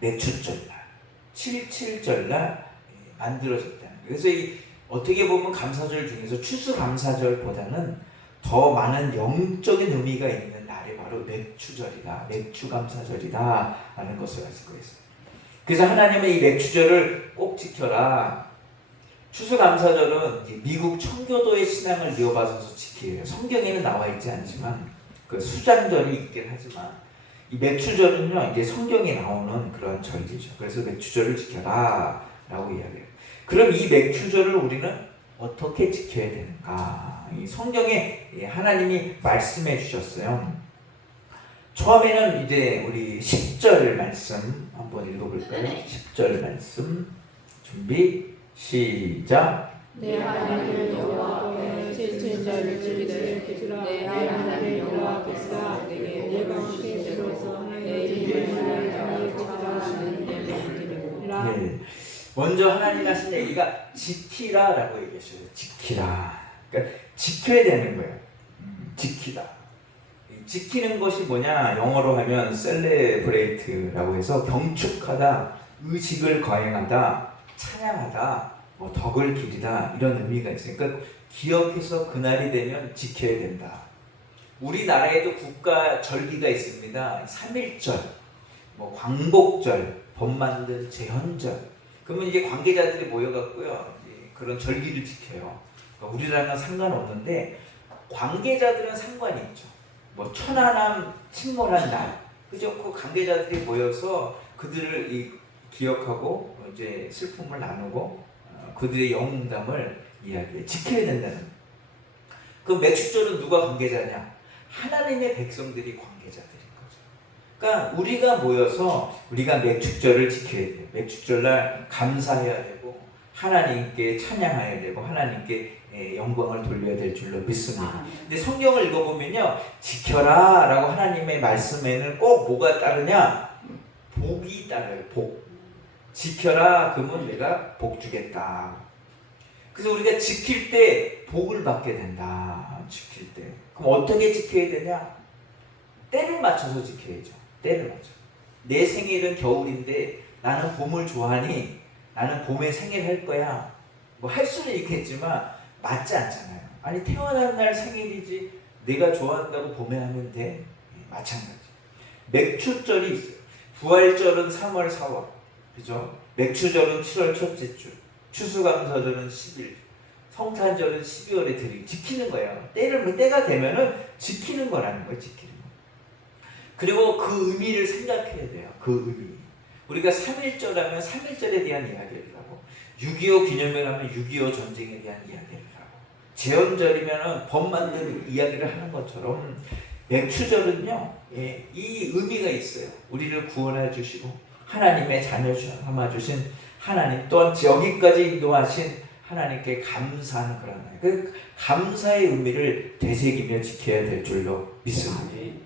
맥추절날, 77절날 만들어졌다는 거예요. 그래서 이 어떻게 보면 감사절 중에서 추수감사절보다는 더 많은 영적인 의미가 있는 날이 바로 맥추절이다, 맥추감사절이다 라는 것을 알 수가 있어요. 그래서 하나님은 이 맥추절을 꼭 지켜라. 추수감사절은 이제 미국 청교도의 신앙을 이어받아서 지키래요. 성경에는 나와 있지 않지만 그 수장절이 있긴 하지만 이 맥추절은요 이제 성경에 나오는 그런 절기죠. 그래서 맥추절을 지켜라 라고 이야기해요. 그럼 이 맥추절을 우리는 어떻게 지켜야 되는가? 이 성경에 하나님이 말씀해 주셨어요. 처음에는 이제 우리 10절 말씀 한번 읽어볼까요? 10절 말씀 준비 시작. 내 하나님 여호와의 칠칠절을 지키되 내 하나님 여호와께서 내게 일방주신 대로서 내 이름을 향하여 지켜가시는 일을 지키리라. 네. 먼저 하나님 하신 얘기가 지키라라고 얘기하셔요. 지키라. 그러니까 지켜야 되는 거예요. 지키다. 지키는 것이 뭐냐? 영어로 하면 셀레브레이트라고 해서 경축하다, 의식을 거행하다, 찬양하다, 뭐 덕을 기리다 이런 의미가 있어요. 그러니까 기억해서 그날이 되면 지켜야 된다. 우리나라에도 국가 절기가 있습니다. 3.1절, 뭐 광복절, 법 만든 제헌절. 그러면 이제 관계자들이 모여갖고요 그런 절기를 지켜요. 그러니까 우리랑은 상관없는데 관계자들은 상관이 있죠. 뭐 천안함 침몰한 날, 그죠? 그 관계자들이 모여서 그들을 기억하고 이제 슬픔을 나누고 그들의 영웅담을 이야기해 지켜야 된다는. 그 맥추절은 누가 관계자냐? 하나님의 백성들이 관계자들인 거죠. 그러니까 우리가 모여서 우리가 맥추절을 지켜야 돼요. 맥추절날 감사해야 되고 하나님께 찬양해야 되고 하나님께 영광을 돌려야 될 줄로 믿습니다. 근데 성경을 읽어보면요, 지켜라 라고 하나님의 말씀에는 꼭 뭐가 따르냐? 복이 따라요. 복. 지켜라 그러면 내가 복 주겠다. 그래서 우리가 지킬 때 복을 받게 된다. 지킬 때. 그럼 어떻게 지켜야 되냐? 때를 맞춰서 지켜야죠. 때를 맞춰. 내 생일은 겨울인데 나는 봄을 좋아하니 나는 봄에 생일할 거야. 뭐 할 수는 있겠지만 맞지 않잖아요. 아니 태어난 날 생일이지 내가 좋아한다고 봄에 하면 돼? 마찬가지. 맥추절이 있어요. 부활절은 3월 4월. 그죠? 맥추절은 7월 첫째 주. 추수감사절은 10일. 성탄절은 12월에 드리고 지키는 거예요. 때가 되면은 지키는 거라는 거예요. 지키는 거. 그리고 그 의미를 생각해야 돼요. 그 의미. 우리가 3.1절 하면 3.1절에 대한 이야기를 하고 6.25 기념일 하면 6.25 전쟁에 대한 이야기를 하고 제헌절이면 법 만든 이야기를 하는 것처럼 맥추절은요 이 의미가 있어요. 우리를 구원해 주시고 하나님의 자녀 삼아 주신 하나님, 또한 여기까지 인도하신 하나님께 감사하는 그런 날. 그 감사의 의미를 되새기며 지켜야 될 줄로 믿습니다.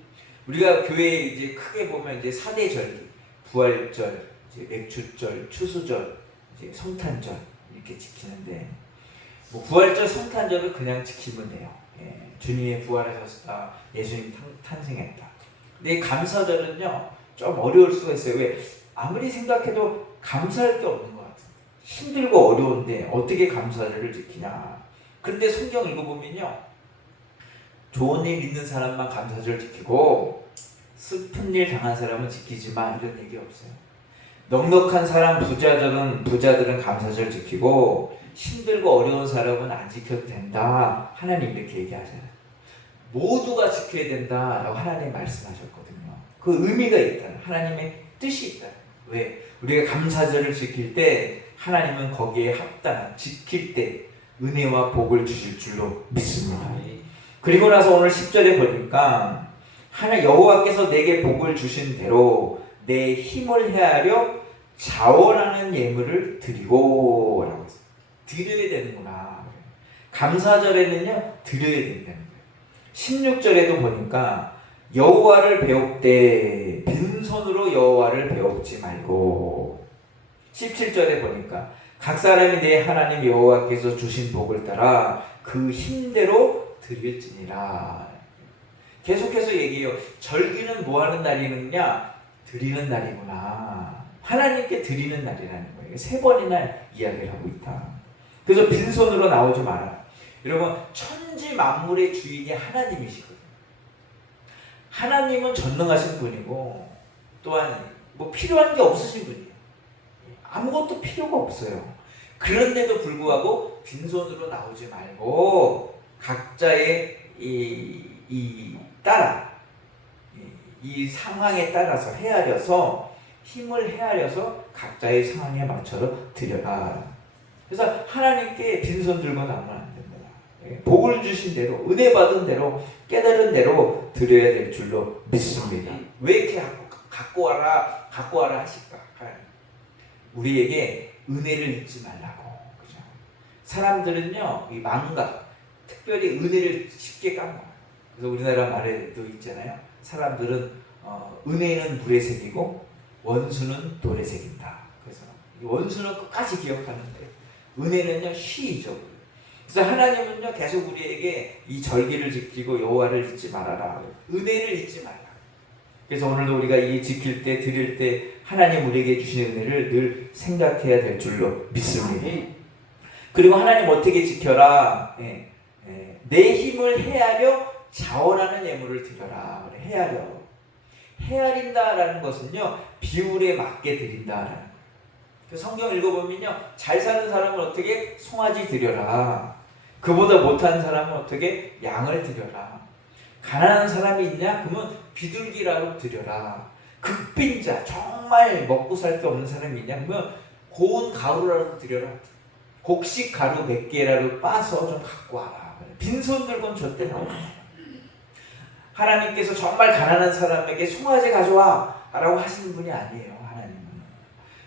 우리가 교회에 이제 크게 보면 이제 4대 절기, 부활절, 이제 맥추절, 추수절, 이제 성탄절 이렇게 지키는데 뭐 부활절, 성탄절을 그냥 지키면 돼요. 예, 주님의 부활하셨다, 예수님 탄생했다. 근데 이 감사절은요 좀 어려울 수가 있어요. 왜? 아무리 생각해도 감사할 게 없는 것 같아요. 힘들고 어려운데 어떻게 감사절을 지키냐. 그런데 성경 읽어보면요, 좋은 일 있는 사람만 감사절 지키고 슬픈 일 당한 사람은 지키지 마, 이런 얘기 없어요. 넉넉한 사람, 부자들은 감사절 지키고 힘들고 어려운 사람은 안 지켜도 된다, 하나님 이렇게 얘기하잖아요. 모두가 지켜야 된다라고 하나님 말씀하셨거든요. 그 의미가 있다, 하나님의 뜻이 있다. 왜? 우리가 감사절을 지킬 때 하나님은 거기에 합당한, 지킬 때 은혜와 복을 주실 줄로 믿습니다. 그리고 나서 오늘 10절에 보니까 여호와께서 내게 복을 주신 대로 내 힘을 헤아려 자원하는 예물을 드리고, 라고 했어요. 드려야 되는구나. 감사절에는요 드려야 된다는 거예요. 16절에도 보니까 여호와를 배웁되 빈손으로 여호와를 배웁지 말고, 17절에 보니까 각 사람이 내 하나님 여호와께서 주신 복을 따라 그 힘대로 드릴지니라. 계속해서 얘기해요. 절기는 뭐 하는 날이느냐? 드리는 날이구나. 하나님께 드리는 날이라는 거예요. 3번이나 이야기를 하고 있다. 그래서 빈손으로 나오지 마라. 여러분, 천지 만물의 주인이 하나님이시거든요. 하나님은 전능하신 분이고 또한 뭐 필요한 게 없으신 분이에요. 아무것도 필요가 없어요. 그런데도 불구하고 빈손으로 나오지 말고 각자의 이 상황에 따라서 헤아려서, 힘을 헤아려서 각자의 상황에 맞춰서 드려라. 그래서 하나님께 빈손 들고 나오면 안 됩니다. 복을 주신 대로, 은혜 받은 대로, 깨달은 대로 드려야 될 줄로 믿습니다. 왜 이렇게 갖고 와라 하실까? 우리에게 은혜를 잊지 말라고. 그죠? 사람들은요, 이 망각, 특별히 은혜를 쉽게 까먹어요. 그래서 우리나라 말에도 있잖아요. 사람들은 은혜는 물에 새기고 원수는 돌에 새긴다. 그래서 원수는 끝까지 기억하는데 은혜는요 쉬 잊어버려요. 그래서 하나님은요 계속 우리에게 이 절기를 지키고 여호와를 잊지 말아라, 은혜를 잊지 말라. 그래서 오늘도 우리가 이 지킬 때, 드릴 때 하나님 우리에게 주신 은혜를 늘 생각해야 될 줄로 믿습니다. 그리고 하나님 어떻게 지켜라? 내 힘을 헤아려 자원하는 예물을 드려라. 헤아린다라는 것은요 비율에 맞게 드린다라는 거예요. 그 성경 읽어보면요, 잘 사는 사람은 어떻게 송아지 드려라. 그보다 못하는 사람은 어떻게 양을 드려라. 가난한 사람이 있냐? 그러면 비둘기라도 드려라. 극빈자, 정말 먹고 살 게 없는 사람이 있냐? 그러면 고운 가루라도 드려라. 곡식 가루 몇 개라도 빠서 좀 갖고 와라. 빈손 들고는 절대 나오지 마. 하나님께서 정말 가난한 사람에게 송아지 가져와 라고 하시는 분이 아니에요. 하나님은.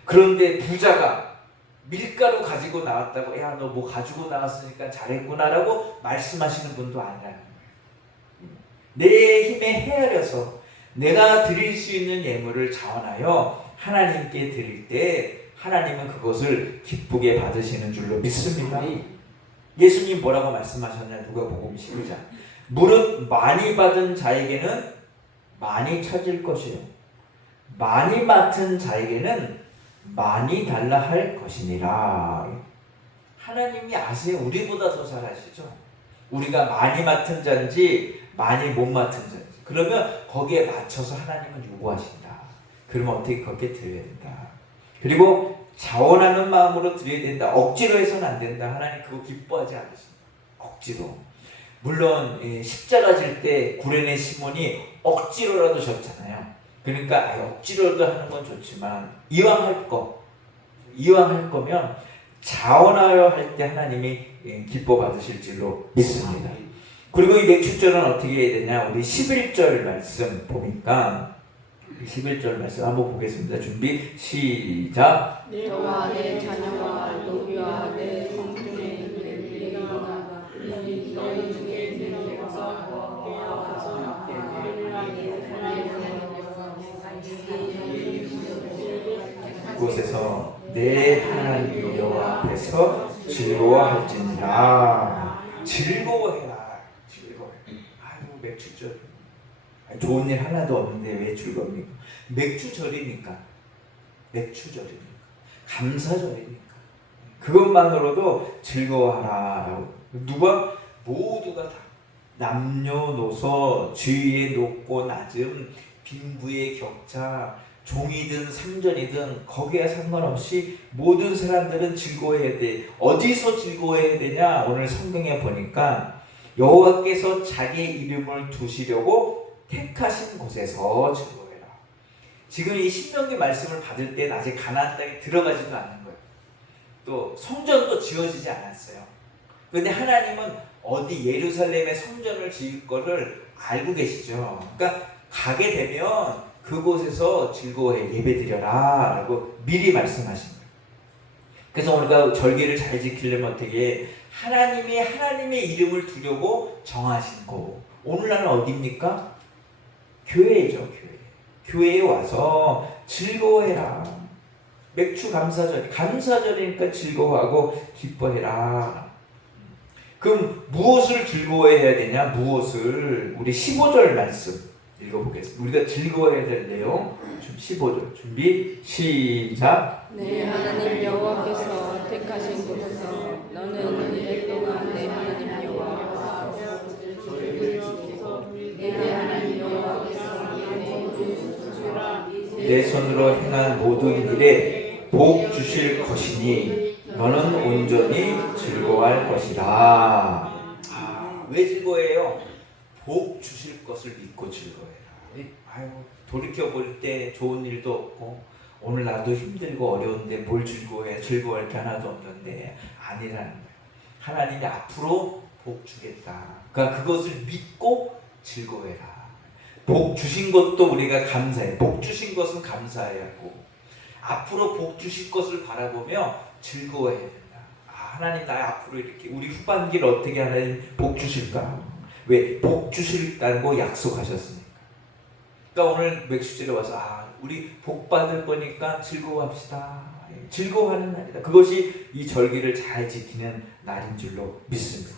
그런데 부자가 밀가루 가지고 나왔다고, 야 너 뭐 가지고 나왔으니까 잘했구나 라고 말씀하시는 분도 아니라는 거예요. 내 힘에 헤아려서 내가 드릴 수 있는 예물을 자원하여 하나님께 드릴 때 하나님은 그것을 기쁘게 받으시는 줄로 믿습니다. 예수님 뭐라고 말씀하셨냐? 누가복음 12장. 무릇 많이 받은 자에게는 많이 찾을 것이요 많이 맡은 자에게는 많이 달라 할 것이니라. 하나님이 아세요. 우리보다 더 잘 아시죠. 우리가 많이 맡은 자인지 많이 못 맡은 자인지. 그러면 거기에 맞춰서 하나님은 요구하신다. 그러면 어떻게 그렇게 드려야 된다. 그리고 자원하는 마음으로 드려야 된다. 억지로 해서는 안 된다. 하나님 그거 기뻐하지 않으십니다. 억지로. 물론 십자가 질 때 구레네 시몬이 억지로라도 졌잖아요. 그러니까 억지로라도 하는 건 좋지만 이왕 할 거면 자원하여 할 때 하나님이 기뻐 받으실 줄로 믿습니다. 그리고 이 맥주절은 어떻게 해야 되냐? 우리 11절 말씀 보니까 11절 말씀 한번 보겠습니다. 준비 시작. 너와 내 자녀와 노비와 내 성중에 있는 내가 너희 중에 내려서 그곳에서 내 하나님 여호와 앞에서 즐거워할지니라. 즐거워해라. 즐거워해. 아유 맥주절. 좋은 일 하나도 없는데 왜 즐겁니까? 맥주절이니까. 맥주절이니까. 감사절이니까. 그것만으로도 즐거워하라. 누가? 모두가 다 남녀노소, 지위의 높고 낮음, 빈부의 격차, 종이든 상전이든 거기에 상관없이 모든 사람들은 즐거워해야 돼. 어디서 즐거워해야 되냐? 오늘 성경에 보니까 여호와께서 자기의 이름을 두시려고 택하신 곳에서 즐거워해라. 지금 이 신명기 말씀을 받을 때는 아직 가나안 땅에 들어가지도 않은 거예요. 또 성전도 지어지지 않았어요. 그런데 하나님은 어디 예루살렘에 성전을 지을 거를 알고 계시죠. 그러니까 가게 되면 그곳에서 즐거워해 예배드려라 라고 미리 말씀하신 거예요. 그래서 우리가 절기를 잘 지키려면 어떻게 하나님의 이름을 두려고 정하신 곳. 오늘날은 어디입니까? 교회죠. 교회에 와서 즐거워해라. 맥주 감사절이니까 즐거워하고 기뻐해라. 그럼 무엇을 즐거워해야 되냐? 무엇을? 우리 15절 말씀 읽어보겠습니다. 우리가 즐거워해야 될 내용 15절 준비 시작. 내 하나님 여호와께서 택하신 곳에서 너는 내 동안 내 하나님 여호와께서 내 하나님 여호와께서 내 손으로 행한 모든 일에 복 주실 것이니 너는 온전히 즐거워할 것이라. 왜 즐거워해요? 복 주실 것을 믿고 즐거워해라. 아유, 돌이켜볼 때 좋은 일도 없고 오늘 나도 힘들고 어려운데 뭘 즐거워해? 즐거워할 게 하나도 없는데 아니라는 거예요. 하나님이 앞으로 복 주겠다. 그러니까 그것을 믿고 즐거워해라. 복 주신 것도 우리가 감사해. 복 주신 것은 감사해야 하고 앞으로 복 주실 것을 바라보며 즐거워해야 된다. 하나님 나 앞으로 이렇게 우리 후반기를 어떻게 하나님 복 주실까? 왜? 복 주실다고 약속하셨으니까. 그러니까 오늘 맥주절에 와서 우리 복 받을 거니까 즐거워합시다. 즐거워하는 날이다. 그것이 이 절기를 잘 지키는 날인 줄로 믿습니다.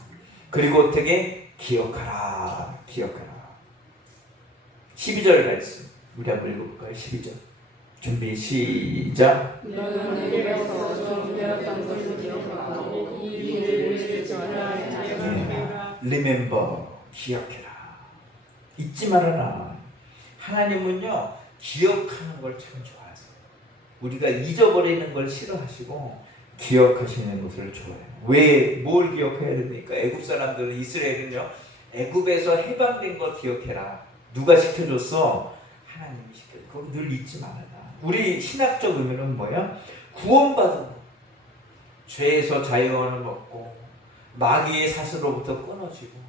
그리고 어떻게? 기억하라. 12절 말씀 우리 한번 읽어볼까요? 12절 준비 시작. 너는 내게서 정죄였던 것을 기억하고 이 일을 실천하라. Remember, 기억해라. 잊지 말아라. 하나님은요 기억하는 걸 참 좋아하세요. 우리가 잊어버리는 걸 싫어하시고 기억하시는 것을 좋아해요. 왜? 뭘 기억해야 됩니까? 애굽 사람들은 이스라엘은요 애굽에서 해방된 거 기억해라. 누가 시켜줬어? 하나님이 시켜줘. 그거 늘 잊지 말아라. 우리 신학적 의미는 뭐야? 구원받은 거. 죄에서 자유함을 얻고 마귀의 사슬로부터 끊어지고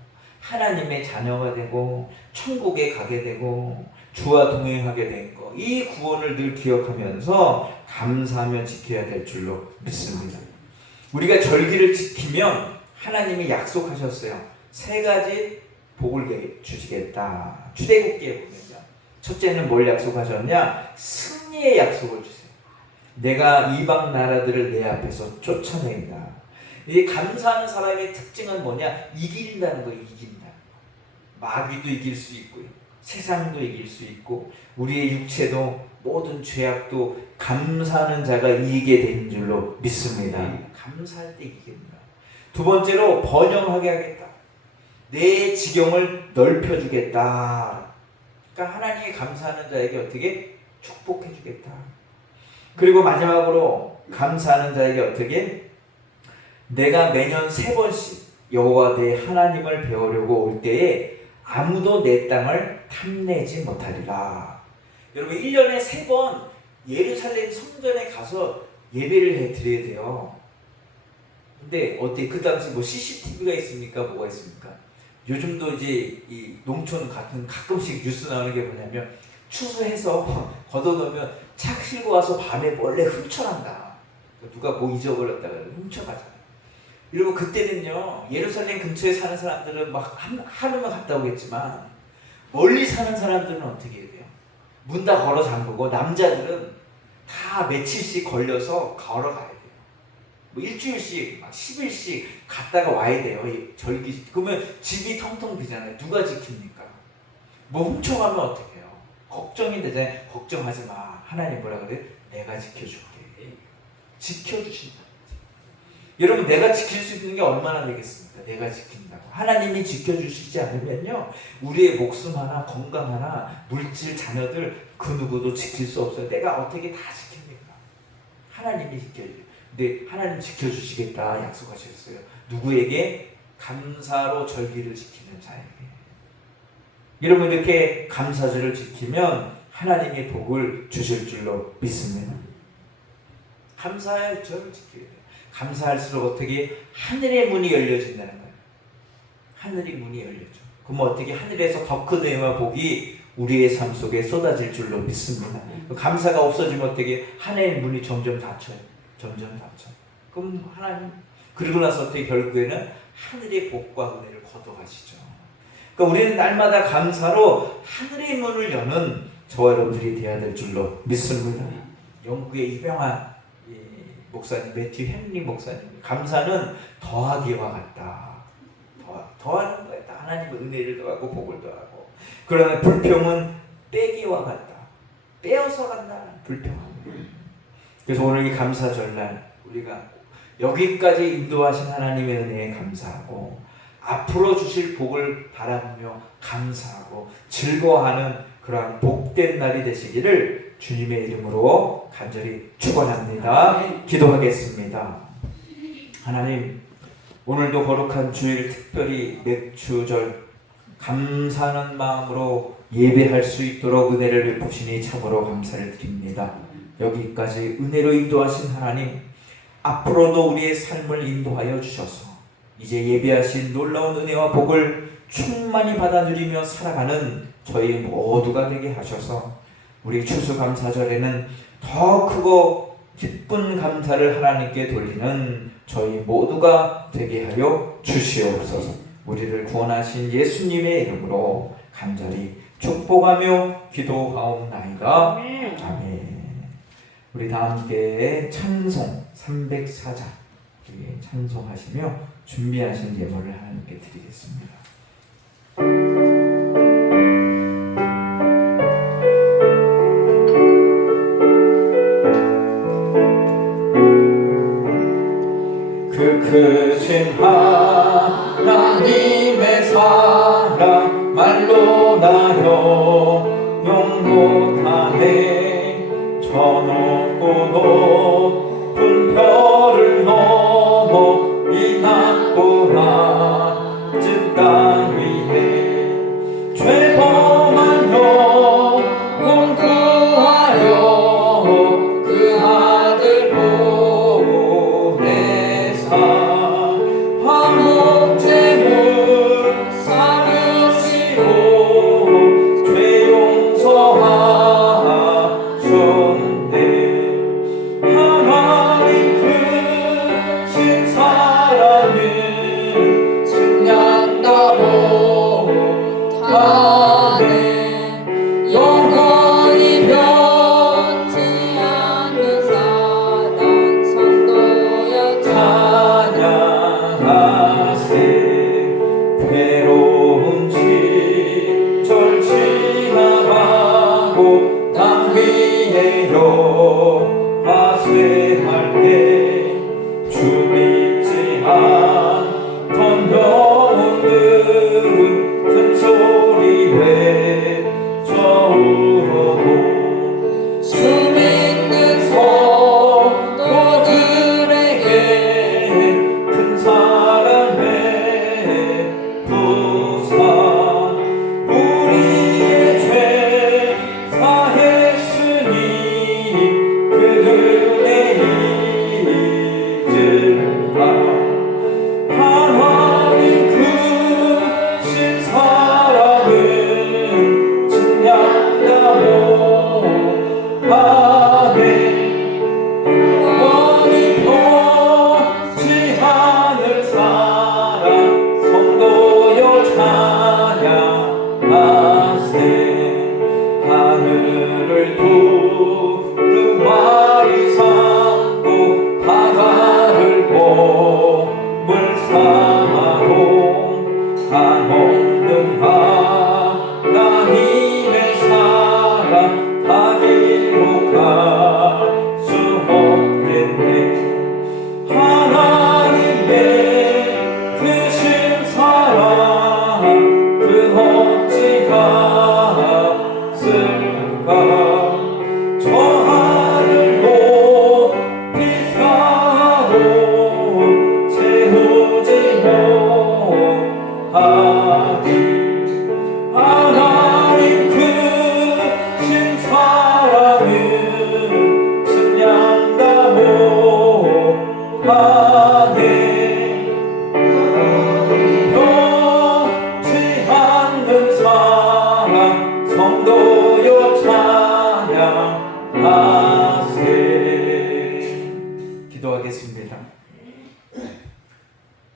하나님의 자녀가 되고 천국에 가게 되고 주와 동행하게 된 거. 이 구원을 늘 기억하면서 감사하며 지켜야 될 줄로 믿습니다. 우리가 절기를 지키면 하나님이 약속하셨어요. 3가지 복을 주시겠다. 출애굽기에 보면요. 첫째는 뭘 약속하셨냐? 승리의 약속을 주세요. 내가 이방 나라들을 내 앞에서 쫓아낸다. 이 감사하는 사람의 특징은 뭐냐? 이긴다는 거예요. 이긴다. 마귀도 이길 수 있고요. 세상도 이길 수 있고 우리의 육체도 모든 죄악도 감사하는 자가 이기게 되는 줄로 믿습니다. 감사할 때 이깁니다. 두 번째로 번영하게 하겠다. 내 지경을 넓혀주겠다. 그러니까 하나님이 감사하는 자에게 어떻게? 축복해주겠다. 그리고 마지막으로 감사하는 자에게 어떻게? 내가 매년 3번씩 여호와 내 하나님을 배우려고 올 때에 아무도 내 땅을 탐내지 못하리라. 여러분 1년에 3번 예루살렘 성전에 가서 예배를 드려야 돼요. 근데 어때? 그 당시 뭐 CCTV가 있습니까? 뭐가 있습니까? 요즘도 이제 이 농촌 같은 가끔씩 뉴스 나오는 게 뭐냐면 추수해서 걷어놓으면 차 실고 와서 밤에 몰래 훔쳐간다. 누가 뭐 잊어버렸다가 훔쳐가잖아요. 여러분 그때는요 예루살렘 근처에 사는 사람들은 막 하루만 갔다 오겠지만 멀리 사는 사람들은 어떻게 해야 돼요? 문 다 걸어 잠그고 남자들은 다 며칠씩 걸려서 걸어가야 돼요. 뭐 일주일씩 막 10일씩 갔다가 와야 돼요. 이 절기. 그러면 집이 텅텅 비잖아요. 누가 지킵니까? 뭐 훔쳐가면 어떡해요? 걱정이 되잖아요. 걱정하지 마. 하나님 뭐라 그래? 내가 지켜줄게. 지켜주신다. 여러분, 내가 지킬 수 있는 게 얼마나 되겠습니까? 내가 지킨다고. 하나님이 지켜주시지 않으면요, 우리의 목숨 하나, 건강 하나, 물질, 자녀들 그 누구도 지킬 수 없어요. 내가 어떻게 다 지킵니까? 하나님이 지켜줘요. 근데 하나님 지켜주시겠다 약속하셨어요. 누구에게? 감사로 절기를 지키는 자에게. 여러분, 이렇게 감사절을 지키면 하나님의 복을 주실 줄로 믿습니다. 감사의 절을 지켜야 돼요. 감사할수록 어떻게 하늘의 문이 열려진다는 거예요. 하늘의 문이 열려져. 그럼 어떻게 하늘에서 더 큰 은혜와 복이 우리의 삶 속에 쏟아질 줄로 믿습니다. 감사가 없어지면 어떻게 하늘의 문이 점점 닫혀요. 점점 닫혀. 그럼 하나님, 그리고 나서 어떻게 결국에는 하늘의 복과 은혜를 거둬가시죠. 그러니까 우리는 날마다 감사로 하늘의 문을 여는 저와 여러분들이 되어야 될 줄로 믿습니다. 영국의 유명한 목사님 매튜 헨리 목사님, 감사는 더하기와 같다. 더하는 거예요. 하나님의 은혜를 더하고 복을 더하고. 그러나 불평은 빼기와 같다. 빼어서 간다. 불평합니다. 그래서 오늘 이 감사절날 우리가 여기까지 인도하신 하나님의 은혜에 감사하고 앞으로 주실 복을 바라며 감사하고 즐거워하는 그러한 복된 날이 되시기를 주님의 이름으로 간절히 축원합니다. 기도하겠습니다. 하나님, 오늘도 거룩한 주일, 특별히 맥주절 감사하는 마음으로 예배할 수 있도록 은혜를 베푸시니 참으로 감사를 드립니다. 여기까지 은혜로 인도하신 하나님, 앞으로도 우리의 삶을 인도하여 주셔서 이제 예배하신 놀라운 은혜와 복을 충만히 받아 누리며 살아가는 저희 모두가 되게 하셔서 우리 추수감사절에는 더 크고 기쁜 감사를 하나님께 돌리는 저희 모두가 되게 하여 주시옵소서. 우리를 구원하신 예수님의 이름으로 간절히 축복하며 기도하옵나이다. 아멘. 우리 다 함께 찬송 304장 찬송하시며 준비하신 예물을 하나님께 드리겠습니다. 그 크신 하나님의 사랑 말로 나요 용 못하네. 저 높고 높은 별을 넘어 이 낮고 낮은 땅 위에 죄 범한 영혼 구하여 그 아들 보내사 화목 제물 삼으시고 죄 용서하셨네. 하나님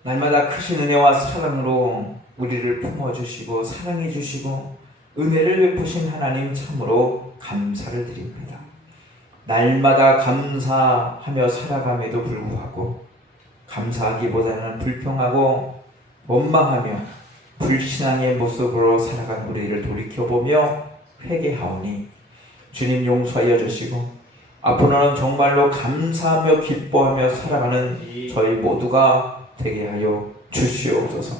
날마다 크신 은혜와 사랑으로 우리를 품어주시고 사랑해주시고 은혜를 베푸신 하나님 참으로 감사를 드립니다. 날마다 감사하며 살아감에도 불구하고 감사하기보다는 불평하고 원망하며 불신앙의 모습으로 살아간 우리를 돌이켜보며 회개하오니 주님 용서하여 주시고 앞으로는 정말로 감사하며 기뻐하며 살아가는 저희 모두가 되게 하여 주시옵소서.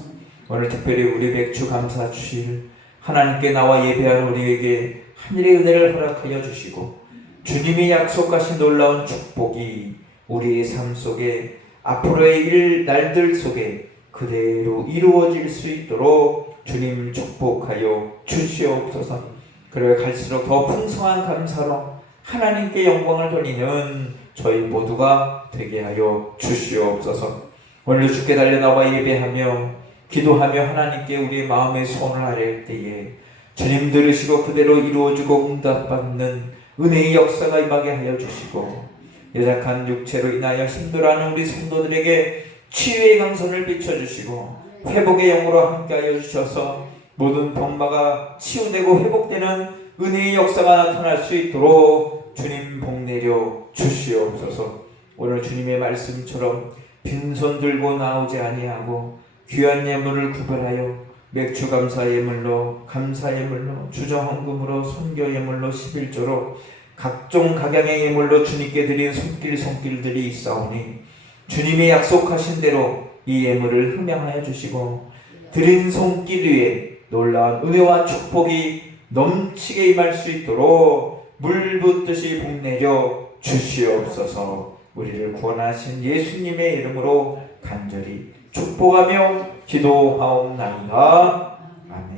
오늘 특별히 우리 맥주 감사 주실 하나님께 나와 예배하는 우리에게 하늘의 은혜를 허락하여 주시고 주님이 약속하신 놀라운 축복이 우리의 삶 속에 앞으로의 날들 속에 그대로 이루어질 수 있도록 주님 축복하여 주시옵소서. 그리고 갈수록 더 풍성한 감사로 하나님께 영광을 돌리는 저희 모두가 되게 하여 주시옵소서. 오늘 주께 달려 나와 예배하며 기도하며 하나님께 우리의 마음의 소원을 아뢰할 때에 주님 들으시고 그대로 이루어주고 응답받는 은혜의 역사가 임하게 하여 주시고 연약한 육체로 인하여 힘들어하는 우리 성도들에게 치유의 강선을 비춰주시고 회복의 영으로 함께하여 주셔서 모든 병마가 치유되고 회복되는 은혜의 역사가 나타날 수 있도록 주님 복내려 주시옵소서. 오늘 주님의 말씀처럼 빈손 들고 나오지 아니하고 귀한 예물을 구별하여 맥주 감사 예물로 감사 예물로 주정헌금으로 선교 예물로 11조로 각종 각양의 예물로 주님께 드린 손길들이 있사오니 주님의 약속하신 대로 이 예물을 흠양하여 주시고 드린 손길 위에 놀라운 은혜와 축복이 넘치게 임할 수 있도록 물 붓듯이 복내려 주시옵소서. 우리를 구원하신 예수님의 이름으로 간절히 축복하며 기도하옵나이다. 아멘.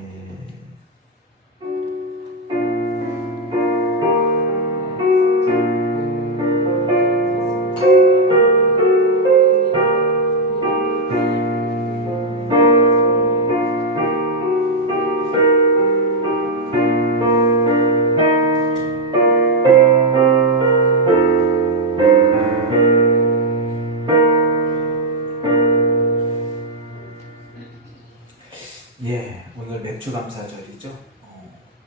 오늘 맥주 감사절이죠.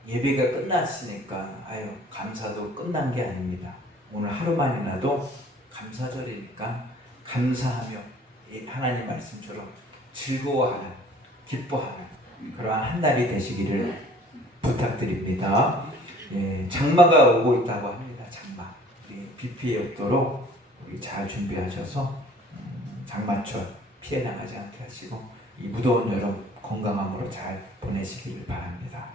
예배가 끝났으니까 감사도 끝난 게 아닙니다. 오늘 하루만이라도 감사절이니까 감사하며 하나님 말씀처럼 즐거워하는 기뻐하는 그러한 한 날이 되시기를 부탁드립니다. 장마가 오고 있다고 합니다. 장마. 우리 비 피해 없도록 우리 잘 준비하셔서 장마철 피해 나가지 않게 하시고 이 무더운 여름 건강함으로 잘 보내시길 바랍니다.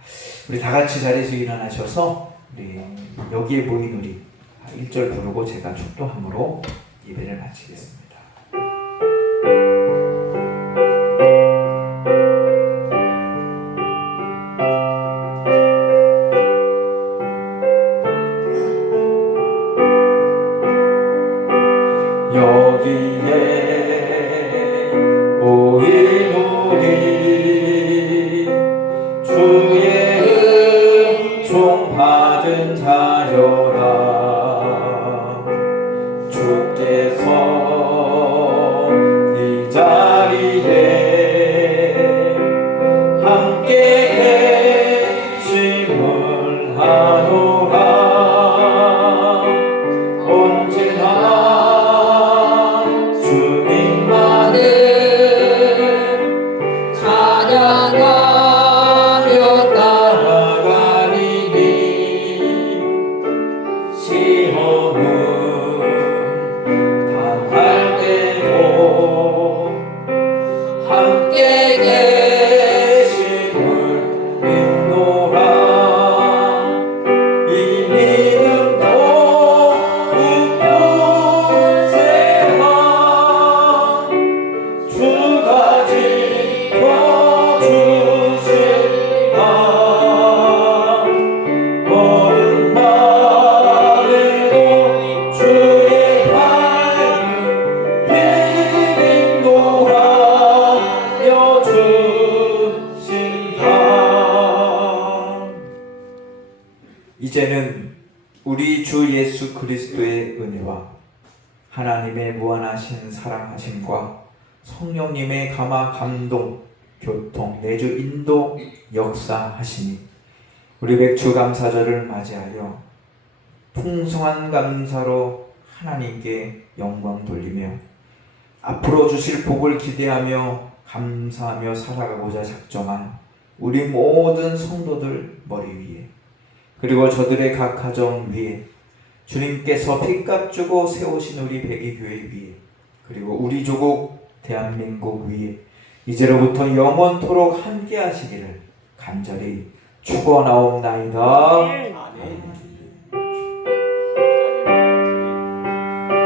우리 다 같이 자리에서 일어나셔서 우리 여기에 모인 우리 1절 부르고 제가 축도함으로 예배를 마치겠습니다. 여기에 모인 우리 주의 은총 받은 자여라. 주께서 이 자리에 함께 계심을 하노라. 이제는 우리 주 예수 그리스도의 은혜와 하나님의 무한하신 사랑하심과 성령님의 감화 감동 교통 내주 인도 역사하시니 우리 맥주 감사절을 맞이하여 풍성한 감사로 하나님께 영광 돌리며 앞으로 주실 복을 기대하며 감사하며 살아가고자 작정한 우리 모든 성도들 머리 위에 그리고 저들의 각 가정 위에 주님께서 핏값 주고 세우신 우리 백이교회 위에 그리고 우리 조국 대한민국 위에 이제로부터 영원토록 함께 하시기를 간절히 축원하옵나이다. 아멘.